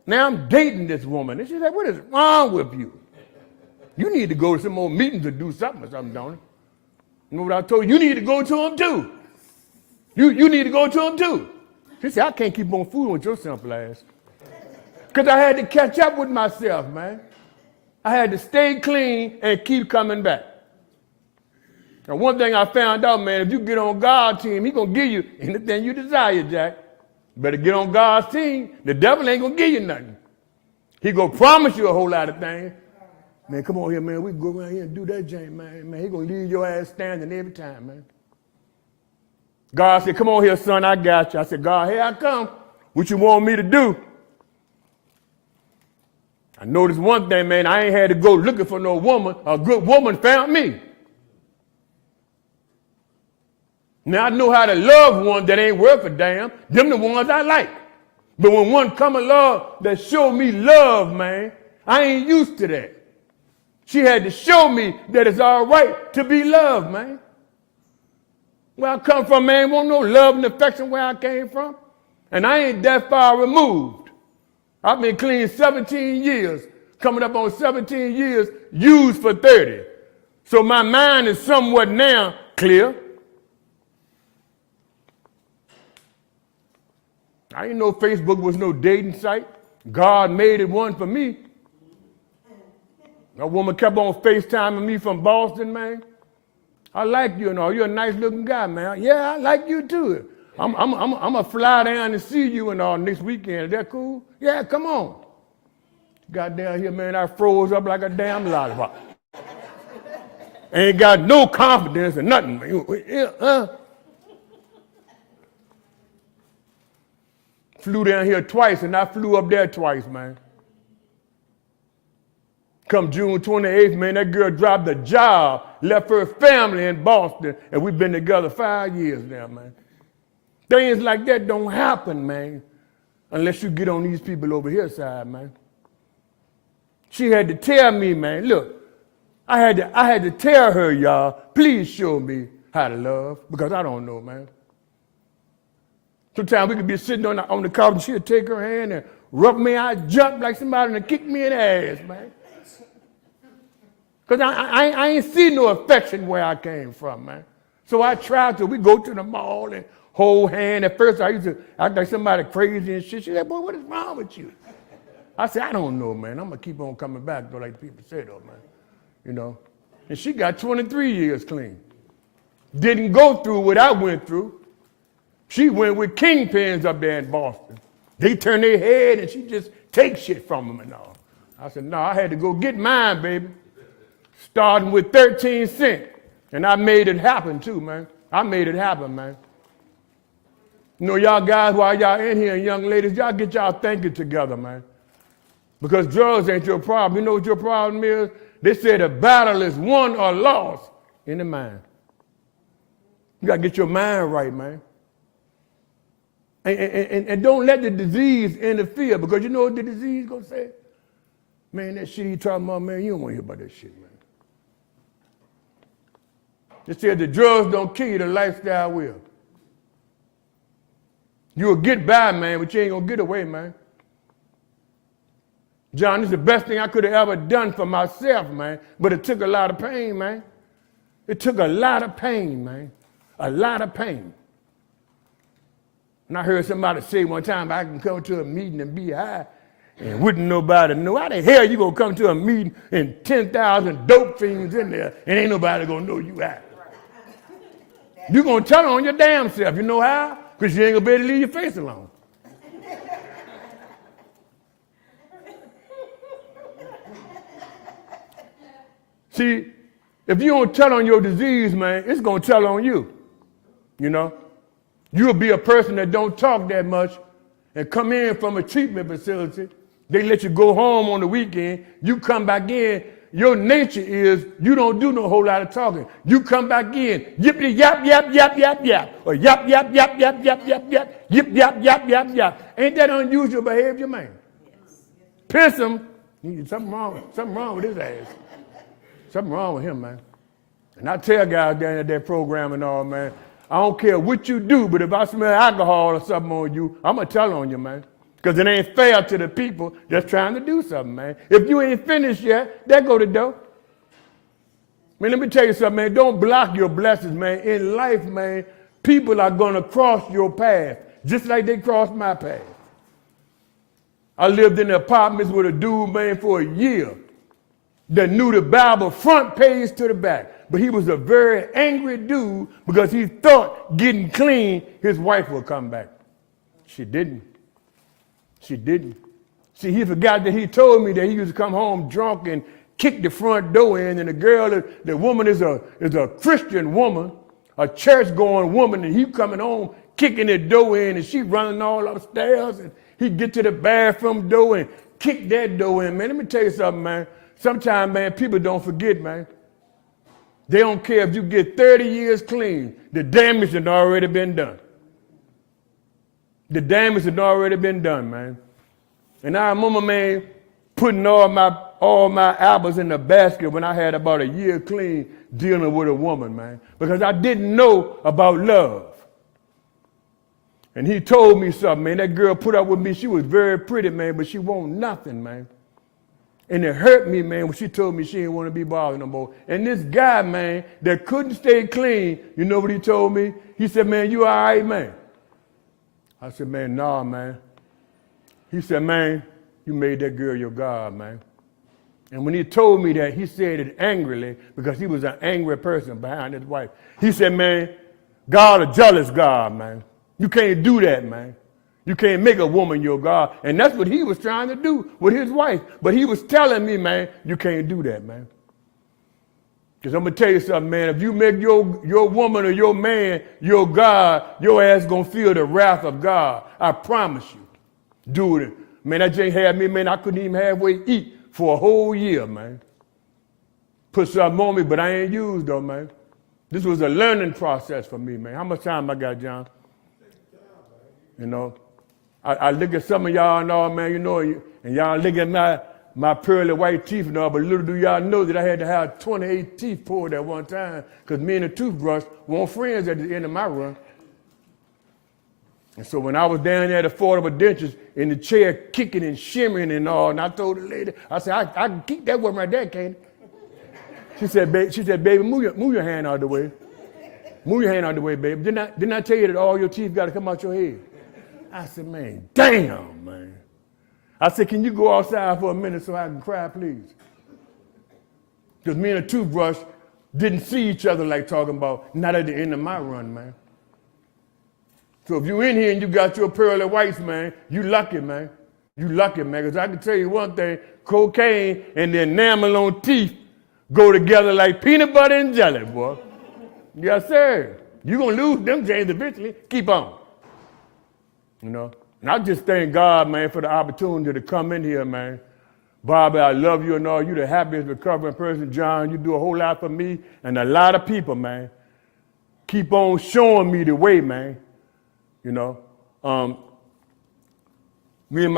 Now I'm dating this woman. And she said, what is wrong with you? You need to go to some more meetings or do something or something, don't you? You know what I told you? You need to go to them too. You need to go to them too. She said, I can't keep on fooling with your simple ass. Because I had to catch up with myself, man. I had to stay clean and keep coming back. Now, one thing I found out, man, if you get on God's team, He's going to give you anything you desire, Jack. Better get on God's team. The devil ain't going to give you nothing. He going to promise you a whole lot of things. Man, come on here, man. We can go around here and do that, James, man. Man, He going to leave your ass standing every time, man. God said, come on here, son, I got you. I said, God, here I come. What you want me to do? I noticed one thing, man. I ain't had to go looking for no woman. A good woman found me. Now, I know how to love one that ain't worth a damn. Them the ones I like. But when one come along that show me love, man, I ain't used to that. She had to show me that it's all right to be loved, man. Where I come from, man, won't no love and affection where I came from. And I ain't that far removed. I've been clean 17 years, coming up on 17 years, used for 30. So my mind is somewhat now clear. I didn't know Facebook was no dating site. God made it one for me. That woman kept on FaceTiming me from Boston, man. I like you and all. You're a nice looking guy, man. Yeah, I like you too. I'm gonna fly down and see you and all next weekend. Is that cool? Yeah, come on. Got down here, man, I froze up like a damn lollipop. Ain't got no confidence or nothing. Flew down here twice and I flew up there twice, man. Come June 28th, man, that girl dropped a job, left her family in Boston, and we've been together 5 years now, man. Things like that don't happen, man, unless you get on these people over here side, man. She had to tell me, man, look, I had to tell her, y'all, please show me how to love, because I don't know, man. Sometimes we could be sitting on the couch and she'll take her hand and rub me out, jump like somebody and kick me in the ass, man. Because I ain't see no affection where I came from, man. So I tried to. We go to the mall and hold hand. At first, I used to act like somebody crazy and shit. She said, boy, what is wrong with you? I said, I don't know, man. I'm going to keep on coming back, though, like the people say, though, man. You know? And she got 23 years clean. Didn't go through what I went through. She went with kingpins up there in Boston. They turn their head and she just takes shit from them and all. I said, no, I had to go get mine, baby. Starting with 13 cents. And I made it happen, too, man. I made it happen, man. You know, y'all guys, while y'all in here, and young ladies, y'all get y'all thinking together, man. Because drugs ain't your problem. You know what your problem is? They say the battle is won or lost in the mind. You got to get your mind right, man. And don't let the disease interfere, because you know what the disease going to say? Man, that shit he talking about, man, you don't want to hear about that shit, man. They said the drugs don't kill you, the lifestyle will. You'll get by, man, but you ain't going to get away, man. John, this is the best thing I could have ever done for myself, man, but it took a lot of pain, man. It took a lot of pain, man. A lot of pain. And I heard somebody say one time, I can come to a meeting and be high and wouldn't nobody know. How the hell you gonna come to a meeting and 10,000 dope fiends in there and ain't nobody gonna know you high? You gonna tell on your damn self. You know how? Because you ain't gonna be able to leave your face alone. See, if you don't tell on your disease, man, it's gonna tell on you. You know? You'll be a person that don't talk that much and come in from a treatment facility. They let you go home on the weekend. You come back in. Your nature is you don't do no whole lot of talking. You come back in, yippity yap, yap, yap, yap, yap, or yap, yap, yap, yap, yap, yap, yap, yip, yap, yap, yap, yap. Ain't that unusual behavior, man? Piss him. Something wrong with his ass. Something wrong with him, man. And I tell guys down at that program and all, man, I don't care what you do, but if I smell alcohol or something on you, I'm going to tell on you, man. Because it ain't fair to the people that's trying to do something, man. If you ain't finished yet, there go the door. Man, let me tell you something, man. Don't block your blessings, man. In life, man, people are going to cross your path, just like they crossed my path. I lived in the apartments with a dude, man, for a year that knew the Bible front page to the back. But he was a very angry dude because he thought getting clean, his wife would come back. She didn't. She didn't. See, he forgot that he told me that he used to come home drunk and kick the front door in, and the woman is a Christian woman, a church-going woman, and he coming home kicking the door in, and she running all upstairs, and he get to the bathroom door and kick that door in. Man, let me tell you something, man. Sometimes, man, people don't forget, man. They don't care if you get 30 years clean. The damage had already been done. The damage had already been done, man. And I remember, man, putting all my apples in the basket when I had about a year clean dealing with a woman, man, because I didn't know about love. And he told me something, man. That girl put up with me. She was very pretty, man, but she won't nothing, man. And it hurt me, man, when she told me she didn't want to be bothered no more. And this guy, man, that couldn't stay clean, you know what he told me? He said, man, you all right, man? I said, man, nah, man. He said, man, you made that girl your God, man. And when he told me that, he said it angrily because he was an angry person behind his wife. He said, man, God a jealous God, man. You can't do that, man. You can't make a woman your God. And that's what he was trying to do with his wife. But he was telling me, man, you can't do that, man. Because I'm going to tell you something, man. If you make your woman or your man your God, your ass going to feel the wrath of God. I promise you. Do it. Man, that just had me, man. I couldn't even halfway eat for a whole year, man. Put something on me, but I ain't used, though, man. This was a learning process for me, man. How much time I got, John? You know? I look at some of y'all and all, man, you know, and y'all look at my pearly white teeth and all, but little do y'all know that I had to have 28 teeth pulled at one time because me and the toothbrush weren't friends at the end of my run. And so when I was down there at Affordable Dentures in the chair kicking and shimmering and all, and I told the lady, I said, I can keep that one right there, can't I? She said, baby, move your hand out of the way. Move your hand out the way, baby. Didn't I tell you that all your teeth got to come out your head? I said, man, damn, man. I said, can you go outside for a minute so I can cry, please? Because me and a toothbrush didn't see each other like talking about, not at the end of my run, man. So if you're in here and you got your pearly whites, man, you lucky, man. You lucky, man, because I can tell you one thing, cocaine and the enamel on teeth go together like peanut butter and jelly, boy. Yes, sir. You're going to lose them James eventually. Keep on. You know? And I just thank God, man, for the opportunity to come in here, man. Bobby, I love you and all. You're the happiest recovering person. John, you do a whole lot for me and a lot of people, man. Keep on showing me the way, man. You know? I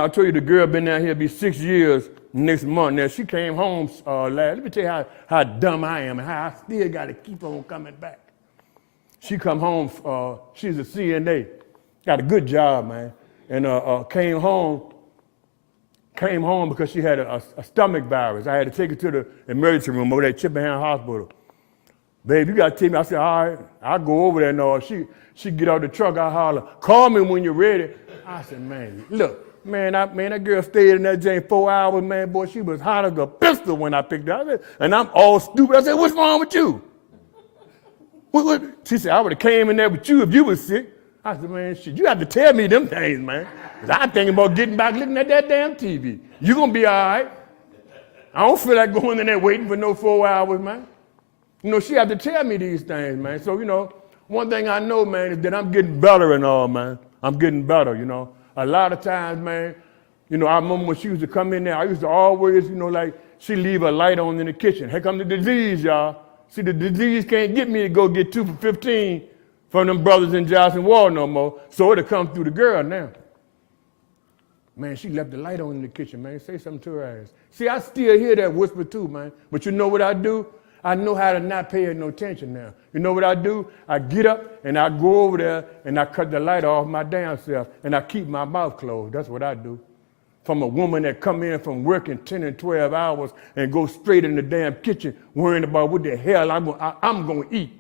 told you the girl been down here be 6 years next month. Now, she came home let me tell you how dumb I am and how I still got to keep on coming back. She come home, she's a CNA, got a good job, man, and came home because she had a stomach virus. I had to take her to the emergency room over there at Chippenham Hospital. Babe, you got to take me. I said, all right, I'll go over there and all. She get out the truck, I holler, call me when you're ready. I said, man, look. Man, that girl stayed in that Jane 4 hours, man, boy, she was hot as a pistol when I picked her up. And I'm all stupid. I said, what's wrong with you? What? She said, I would have came in there with you if you was sick. I said, man, shit, you have to tell me them things, man. Because I'm thinking about getting back looking at that damn TV. You going to be all right. I don't feel like going in there waiting for no 4 hours, man. You know, she had to tell me these things, man. So, you know, one thing I know, man, is that I'm getting better and all, man. I'm getting better, you know. A lot of times, man, you know, I remember when she used to come in there, I used to always, you know, like, she leave a light on in the kitchen. Here come the disease, y'all. See, the disease can't get me to go get 2 for 15 from them brothers in Johnson Wall no more, so it'll come through the girl now. Man, she left the light on in the kitchen, man. Say something to her ass. See, I still hear that whisper too, man. But you know what I do? I know how to not pay her no attention now. You know what I do? I get up and I go over there and I cut the light off my damn self and I keep my mouth closed. That's what I do. From a woman that come in from working 10 and 12 hours and go straight in the damn kitchen worrying about what the hell I'm going to eat.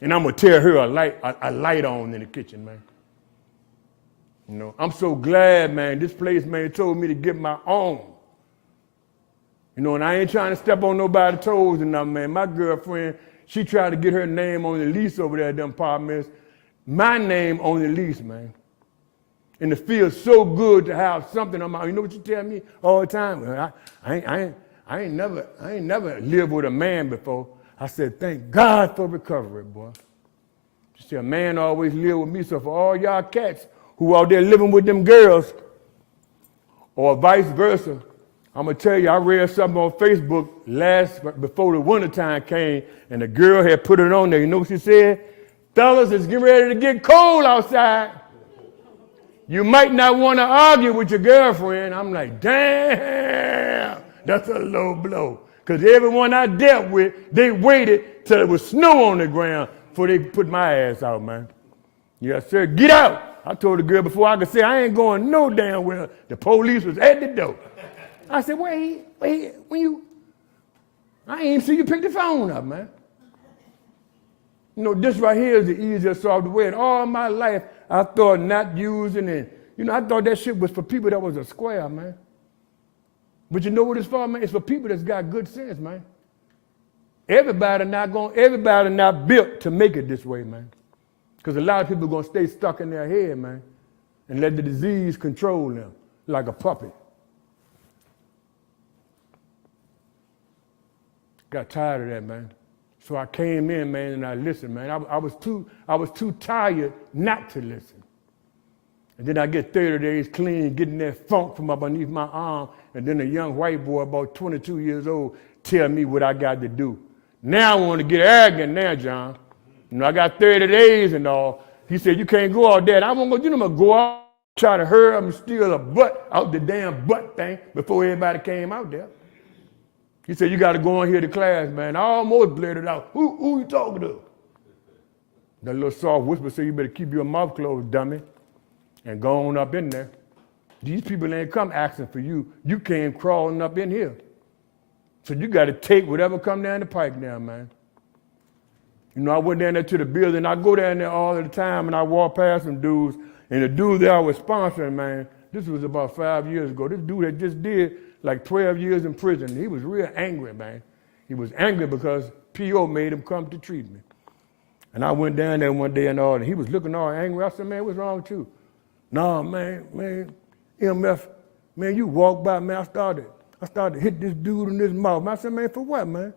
And I'm going to tell her a light on in the kitchen, man. You know, I'm so glad, man. This place, man, told me to get my own. You know, and I ain't trying to step on nobody's toes and nothing, man. My girlfriend, she tried to get her name on the lease over there at them apartments. My name on the lease, man. And it feels so good to have something on my, you know what you tell me all the time? I ain't never lived with a man before. I said, thank God for recovery, boy. She said, a man always lived with me, so for all y'all cats who out there living with them girls, or vice versa, I'm going to tell you, I read something on Facebook before the wintertime came, and the girl had put it on there. You know what she said? Fellas, it's getting ready to get cold outside. You might not want to argue with your girlfriend. I'm like, damn, that's a low blow. Because everyone I dealt with, they waited till it was snow on the ground before they put my ass out, man. Yes, sir, get out. I told the girl before I could say, I ain't going no damn well. The police was at the door. I said, wait, I ain't even see you pick the phone up, man. You know, this right here is the easiest software. And all my life, I thought not using it. You know, I thought that shit was for people that was a square, man. But you know what it's for, man? It's for people that's got good sense, man. Everybody not built to make it this way, man. Because a lot of people are going to stay stuck in their head, man, and let the disease control them like a puppet. Got tired of that, man. So I came in, man, and I listened, man. I was too tired not to listen. And then I get 30 days clean, getting that funk from up underneath my arm, and then a young white boy about 22 years old tell me what I got to do. Now I want to get arrogant now, John. You know, I got 30 days and all. He said, you can't go out there. I won't go, you know, I'm going to go out, try to hurry up and steal a butt out the damn butt thing before everybody came out there. He said, you got to go on here to class, man. I almost blurted out, who you talking to? That little soft whisper said, you better keep your mouth closed, dummy, and go on up in there. These people ain't come asking for you. You came crawling up in here. So you got to take whatever come down the pike now, man. You know, I went down there to the building. I go down there all the time, and I walk past some dudes, and the dude that I was sponsoring, man, this was about 5 years ago. This dude had just did like 12 years in prison. He was real angry, man. He was angry because P.O. made him come to treat me. And I went down there one day and he was looking all angry. I said, man, what's wrong with you? No, man, MF, man, you walk by, man, I started to hit this dude in his mouth. I said, man, for what, man?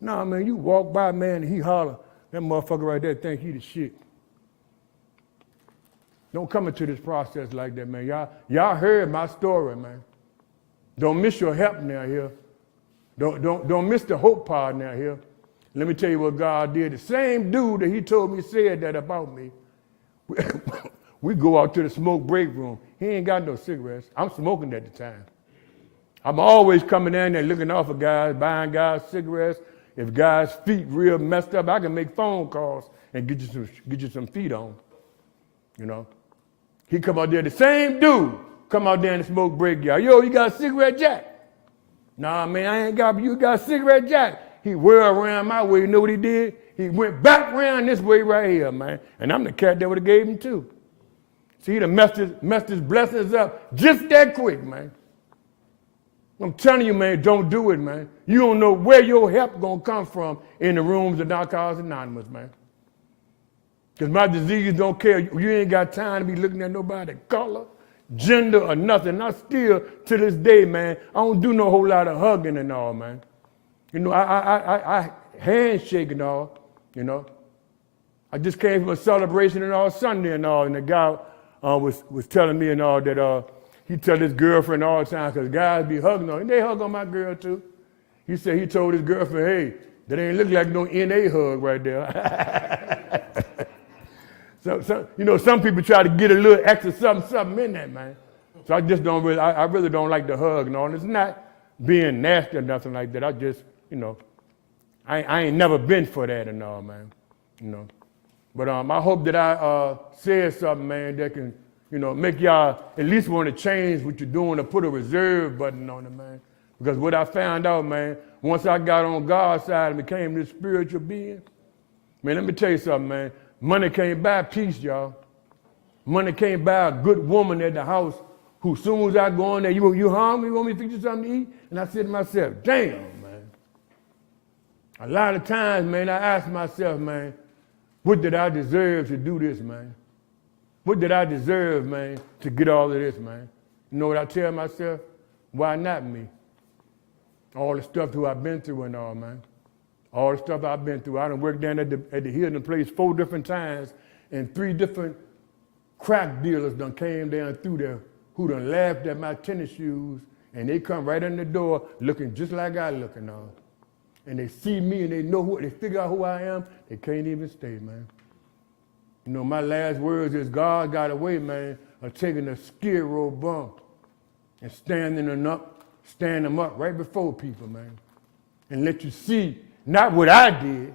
No, man, you walk by, man, and he holler. That motherfucker right there think he the shit. Don't come into this process like that, man. Y'all heard my story, man. Don't miss your help now here. Don't miss the hope part now here. Let me tell you what God did. The same dude that he told me said that about me. We go out to the smoke break room. He ain't got no cigarettes. I'm smoking at the time. I'm always coming in there looking off for guys, buying guys cigarettes. If guys' feet real messed up, I can make phone calls and get you some feet on. You know. He come out there, the same dude come out there in the smoke break, y'all. Yo, you got a cigarette, Jack? Nah, man, I ain't got, you got a cigarette, Jack? He whirled around my way. You know what he did? He went back around this way right here, man. And I'm the cat that would have gave him too. See, he done messed his blessings up just that quick, man. I'm telling you, man, don't do it, man. You don't know where your help gonna come from in the rooms of Narcotics Anonymous, man. Because my disease don't care. You ain't got time to be looking at nobody's color, gender, or nothing. I still, to this day, man, I don't do no whole lot of hugging and all, man. You know, I handshake and all, you know. I just came from a celebration and all Sunday and all, and the guy was telling me and all that he tell his girlfriend all the time, because guys be hugging on him. They hug on my girl too. He said he told his girlfriend, hey, that ain't look like no NA hug right there. So you know, some people try to get a little extra something in that, man. So I just don't really, I really don't like the hug and all. And it's not being nasty or nothing like that. I just, you know, I ain't never been for that and all, man. You know. But I hope that I said something, man, that can, you know, make y'all at least want to change what you're doing or put a reserve button on it, man. Because what I found out, man, once I got on God's side and became this spiritual being, man, let me tell you something, man. Money can't buy peace, y'all. Money can't buy a good woman at the house who, as soon as I go in there, you hungry? You want me to fix you something to eat? And I said to myself, damn, man. A lot of times, man, I ask myself, man, what did I deserve to do this, man? What did I deserve, man, to get all of this, man? You know what I tell myself? Why not me? All the stuff that I've been through and all, man. All the stuff I've been through. I done worked down at the Hilton place 4 different times, and 3 different crack dealers done came down through there who done laughed at my tennis shoes, and they come right in the door looking just like I looking on. And they see me and they figure out who I am, they can't even stay, man. You know, my last words is God got a way, man, of taking a skid row bump and standing them up right before people, man, and let you see not what I did,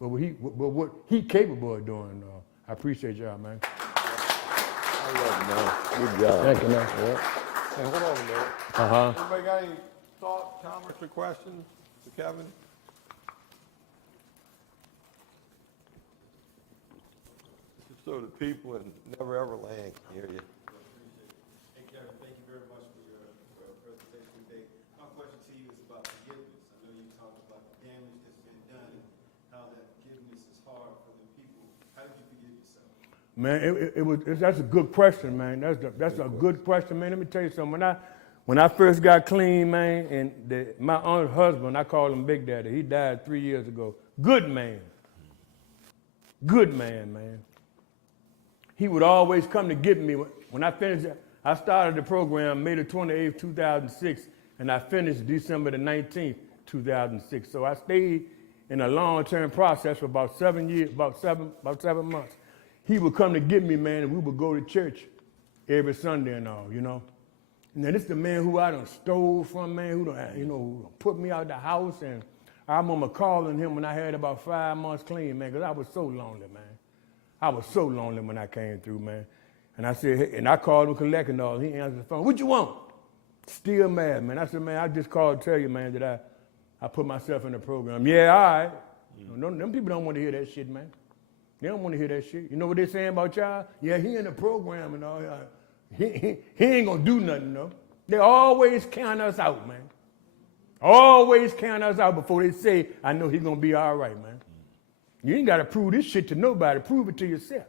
but what he capable of doing. I appreciate y'all, man. I love you, man. Good job. Thank you, man. Yeah. Hey, hold on a minute. Uh-huh. Anybody got any thoughts, comments, or questions for Kevin? Just so the people in Never Ever Land can hear you. Hey, Kevin, thank you very much for your presentation today. My question to you is about forgiveness. I know you talked about the damage that's been done and how that forgiveness is hard for the people. How did you forgive yourself? Man, that's a good question, man. That's a good question, man. Let me tell you something. When I first got clean, man, and my own husband, I call him Big Daddy. He died 3 years ago. Good man. Good man, man. He would always come to get me. When I finished, I started the program May the 28th, 2006, and I finished December the 19th, 2006. So I stayed in a long-term process for about 7 years, about seven months. He would come to get me, man, and we would go to church every Sunday and all, you know. Now, this is the man who I done stole from, man, who done, you know, put me out the house. And I remember calling him when I had about 5 months clean, man, because I was so lonely, man. I was so lonely when I came through, man. And I said, hey, and I called him collect and all. He answered the phone. What you want? Still mad, man. I said, man, I just called to tell you, man, that I put myself in the program. Yeah, all right. Them people don't want to hear that shit, man. They don't want to hear that shit. You know what they saying about y'all? Yeah, he in the program and all. He ain't gonna do nothing, though. They always count us out, man. Always count us out before they say, I know he's gonna be all right, man. You ain't gotta prove this shit to nobody. Prove it to yourself.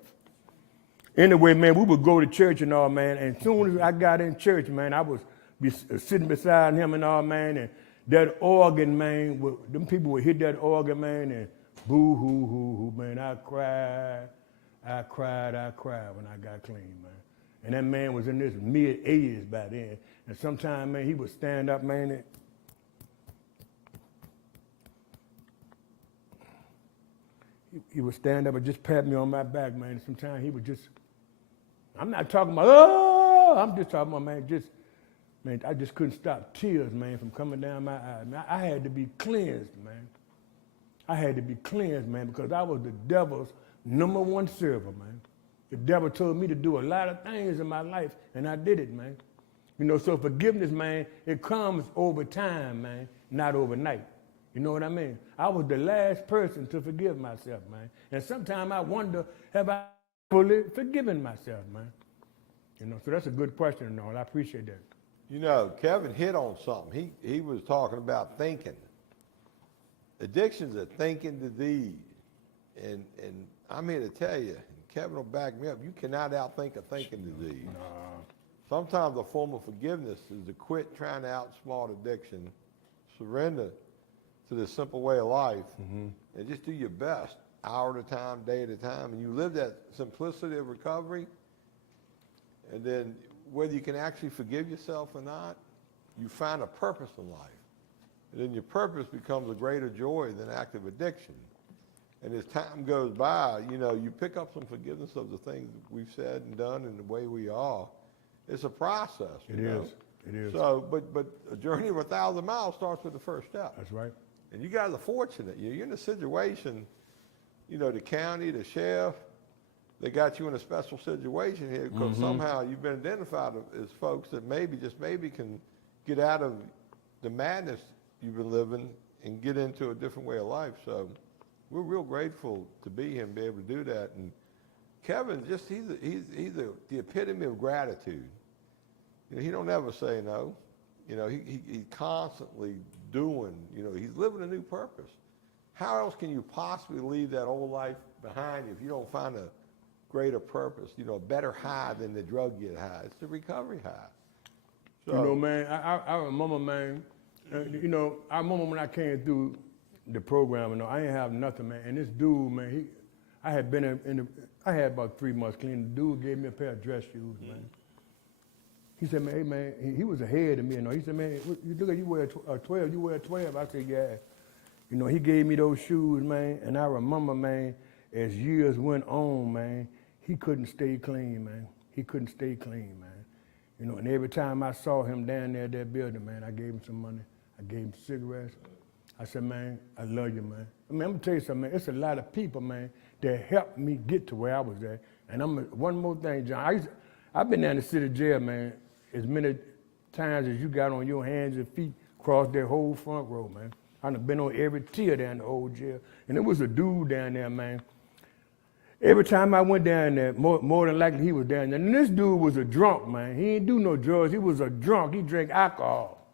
Anyway, man, we would go to church and all, man. And as soon as I got in church, man, I was sitting beside him and all, man. And that organ, man, them people would hit that organ, man, and boo hoo hoo hoo, man. I cried when I got clean, man. And that man was in his mid-80s by then. And sometimes, man, he would stand up, man, and he would stand up and just pat me on my back, man. And sometimes he would just, I'm not talking about, oh, I'm just talking about, man, I just couldn't stop tears, man, from coming down my eyes. Man, I had to be cleansed, man. I had to be cleansed, man, because I was the devil's #1 server, man. The devil told me to do a lot of things in my life, and I did it, man. You know, so forgiveness, man, it comes over time, man, not overnight. You know what I mean? I was the last person to forgive myself, man. And sometimes I wonder, have I fully forgiven myself, man? You know, so that's a good question and all. I appreciate that. You know, Kevin hit on something. He was talking about thinking. Addiction's a thinking disease. And I'm here to tell you, and Kevin will back me up, you cannot outthink a thinking disease. Sometimes a form of forgiveness is to quit trying to outsmart addiction, surrender to the simple way of life, and just do your best, hour at a time, day at a time, and you live that simplicity of recovery, and then whether you can actually forgive yourself or not, you find a purpose in life. And then your purpose becomes a greater joy than active addiction. And as time goes by, you know, you pick up some forgiveness of the things we've said and done and the way we are. It's a process. It is. So, but a journey of 1,000 miles starts with the first step. That's right. And you guys are fortunate. You're in a situation, you know, the county, the sheriff, they got you in a special situation here because somehow you've been identified as folks that maybe, just maybe, can get out of the madness you've been living and get into a different way of life. So we're real grateful to be here and be able to do that. And Kevin, just he's the epitome of gratitude. You know, he don't ever say no. You know, he's constantly doing, you know, he's living a new purpose. How else can you possibly leave that old life behind you if you don't find a greater purpose, you know, a better high than the drug get high? It's the recovery high. So, you know, man, I remember, man, you know, I remember when I came through the program, you know, I ain't have nothing, man. And this dude, man, I had been I had about 3 months clean. The dude gave me a pair of dress shoes, man. He said, man, hey, man, he was ahead of me, you know. He said, man, you look at you wear a 12, you wear a 12. I said, yeah. You know, he gave me those shoes, man, and I remember, man, as years went on, man, he couldn't stay clean, man. He couldn't stay clean, man. You know, and every time I saw him down there at that building, man, I gave him some money. I gave him cigarettes. I said, man, I love you, man. I mean, I'm gonna tell you something, man. It's a lot of people, man, that helped me get to where I was at. And one more thing, John. I've been down the city jail, man, as many times as you got on your hands and feet across that whole front row, man. I've been on every tier down the old jail. And there was a dude down there, man. Every time I went down there, more than likely he was down there. And this dude was a drunk, man. He didn't do no drugs. He was a drunk. He drank alcohol,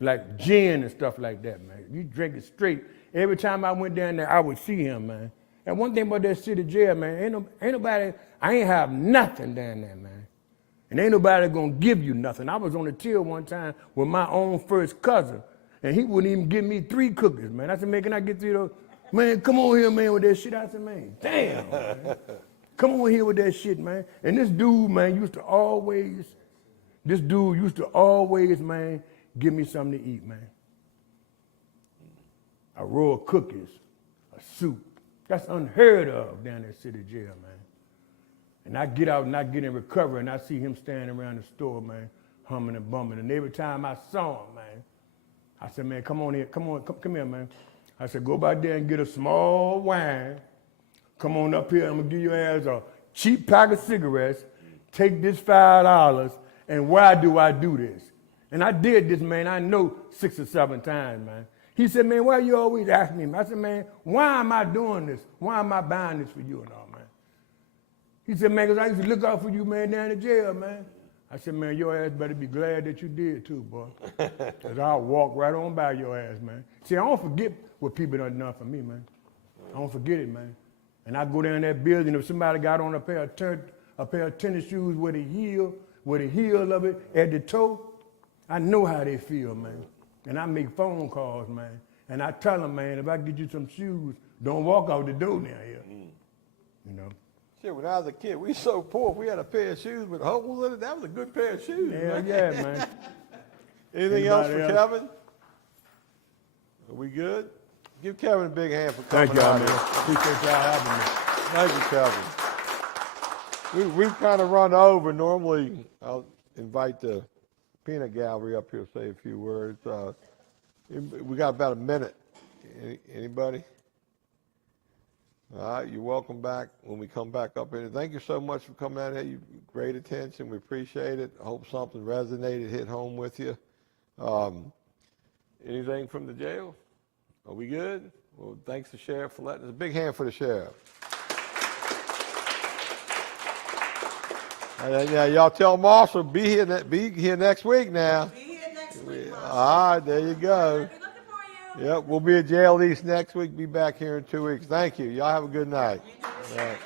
like gin and stuff like that, man. You drink it straight. Every time I went down there, I would see him, man. And one thing about that city jail, man, ain't nobody, I ain't have nothing down there, man. And ain't nobody gonna give you nothing. I was on the till one time with my own first cousin, and he wouldn't even give me 3 cookies, man. I said, man, can I get 3 of those? Man, come on here, man, with that shit. I said, man, damn, man. Come on here with that shit, man. And this dude, man, used to always, man, give me something to eat, man. A roll of cookies, a soup. That's unheard of down at city jail, man. And I get out and I get in recovery and I see him standing around the store, man, humming and bumming. And every time I saw him, man, I said, man, come on here, come here, man. I said, go back there and get a small wine. Come on up here, I'm gonna give your ass a cheap pack of cigarettes. Take this $5, and why do I do this? And I did this, man, I know 6 or 7 times, man. He said, man, why you always ask me? I said, man, why am I doing this? Why am I buying this for you and all, man? He said, man, because I used to look out for you, man, down in jail, man. I said, man, your ass better be glad that you did too, boy. Because I'll walk right on by your ass, man. See, I don't forget what people done done for me, man. I don't forget it, man. And I go down that building, if somebody got on a pair of tennis shoes with a heel of it at the toe, I know how they feel, man. And I make phone calls, man. And I tell them, man, if I get you some shoes, don't walk out the door now here. You know? Shit, when I was a kid, we so poor. If we had a pair of shoes with holes in it, that was a good pair of shoes, man. Yeah, man. Anything else for Kevin? Are we good? Give Kevin a big hand for coming Thank y'all, out man. here. Appreciate y'all having me. Thank you, Kevin. We've kind of run over. Normally, I'll invite the peanut gallery up here to say a few words. We got about a minute. Anybody? All right, you're welcome back when we come back up here. Thank you so much for coming out here. You great attention. We appreciate it. I hope something resonated, hit home with you. Anything from the jail? Are we good? Well, thanks to Sheriff for letting us. A big hand for the Sheriff. Yeah, y'all tell Marshall be here next week now. Be here next week, Marshall. All right, there you go. We'll be looking for you. Yep, we'll be at Jail East next week. Be back here in 2 weeks. Thank you. Y'all have a good night. All right.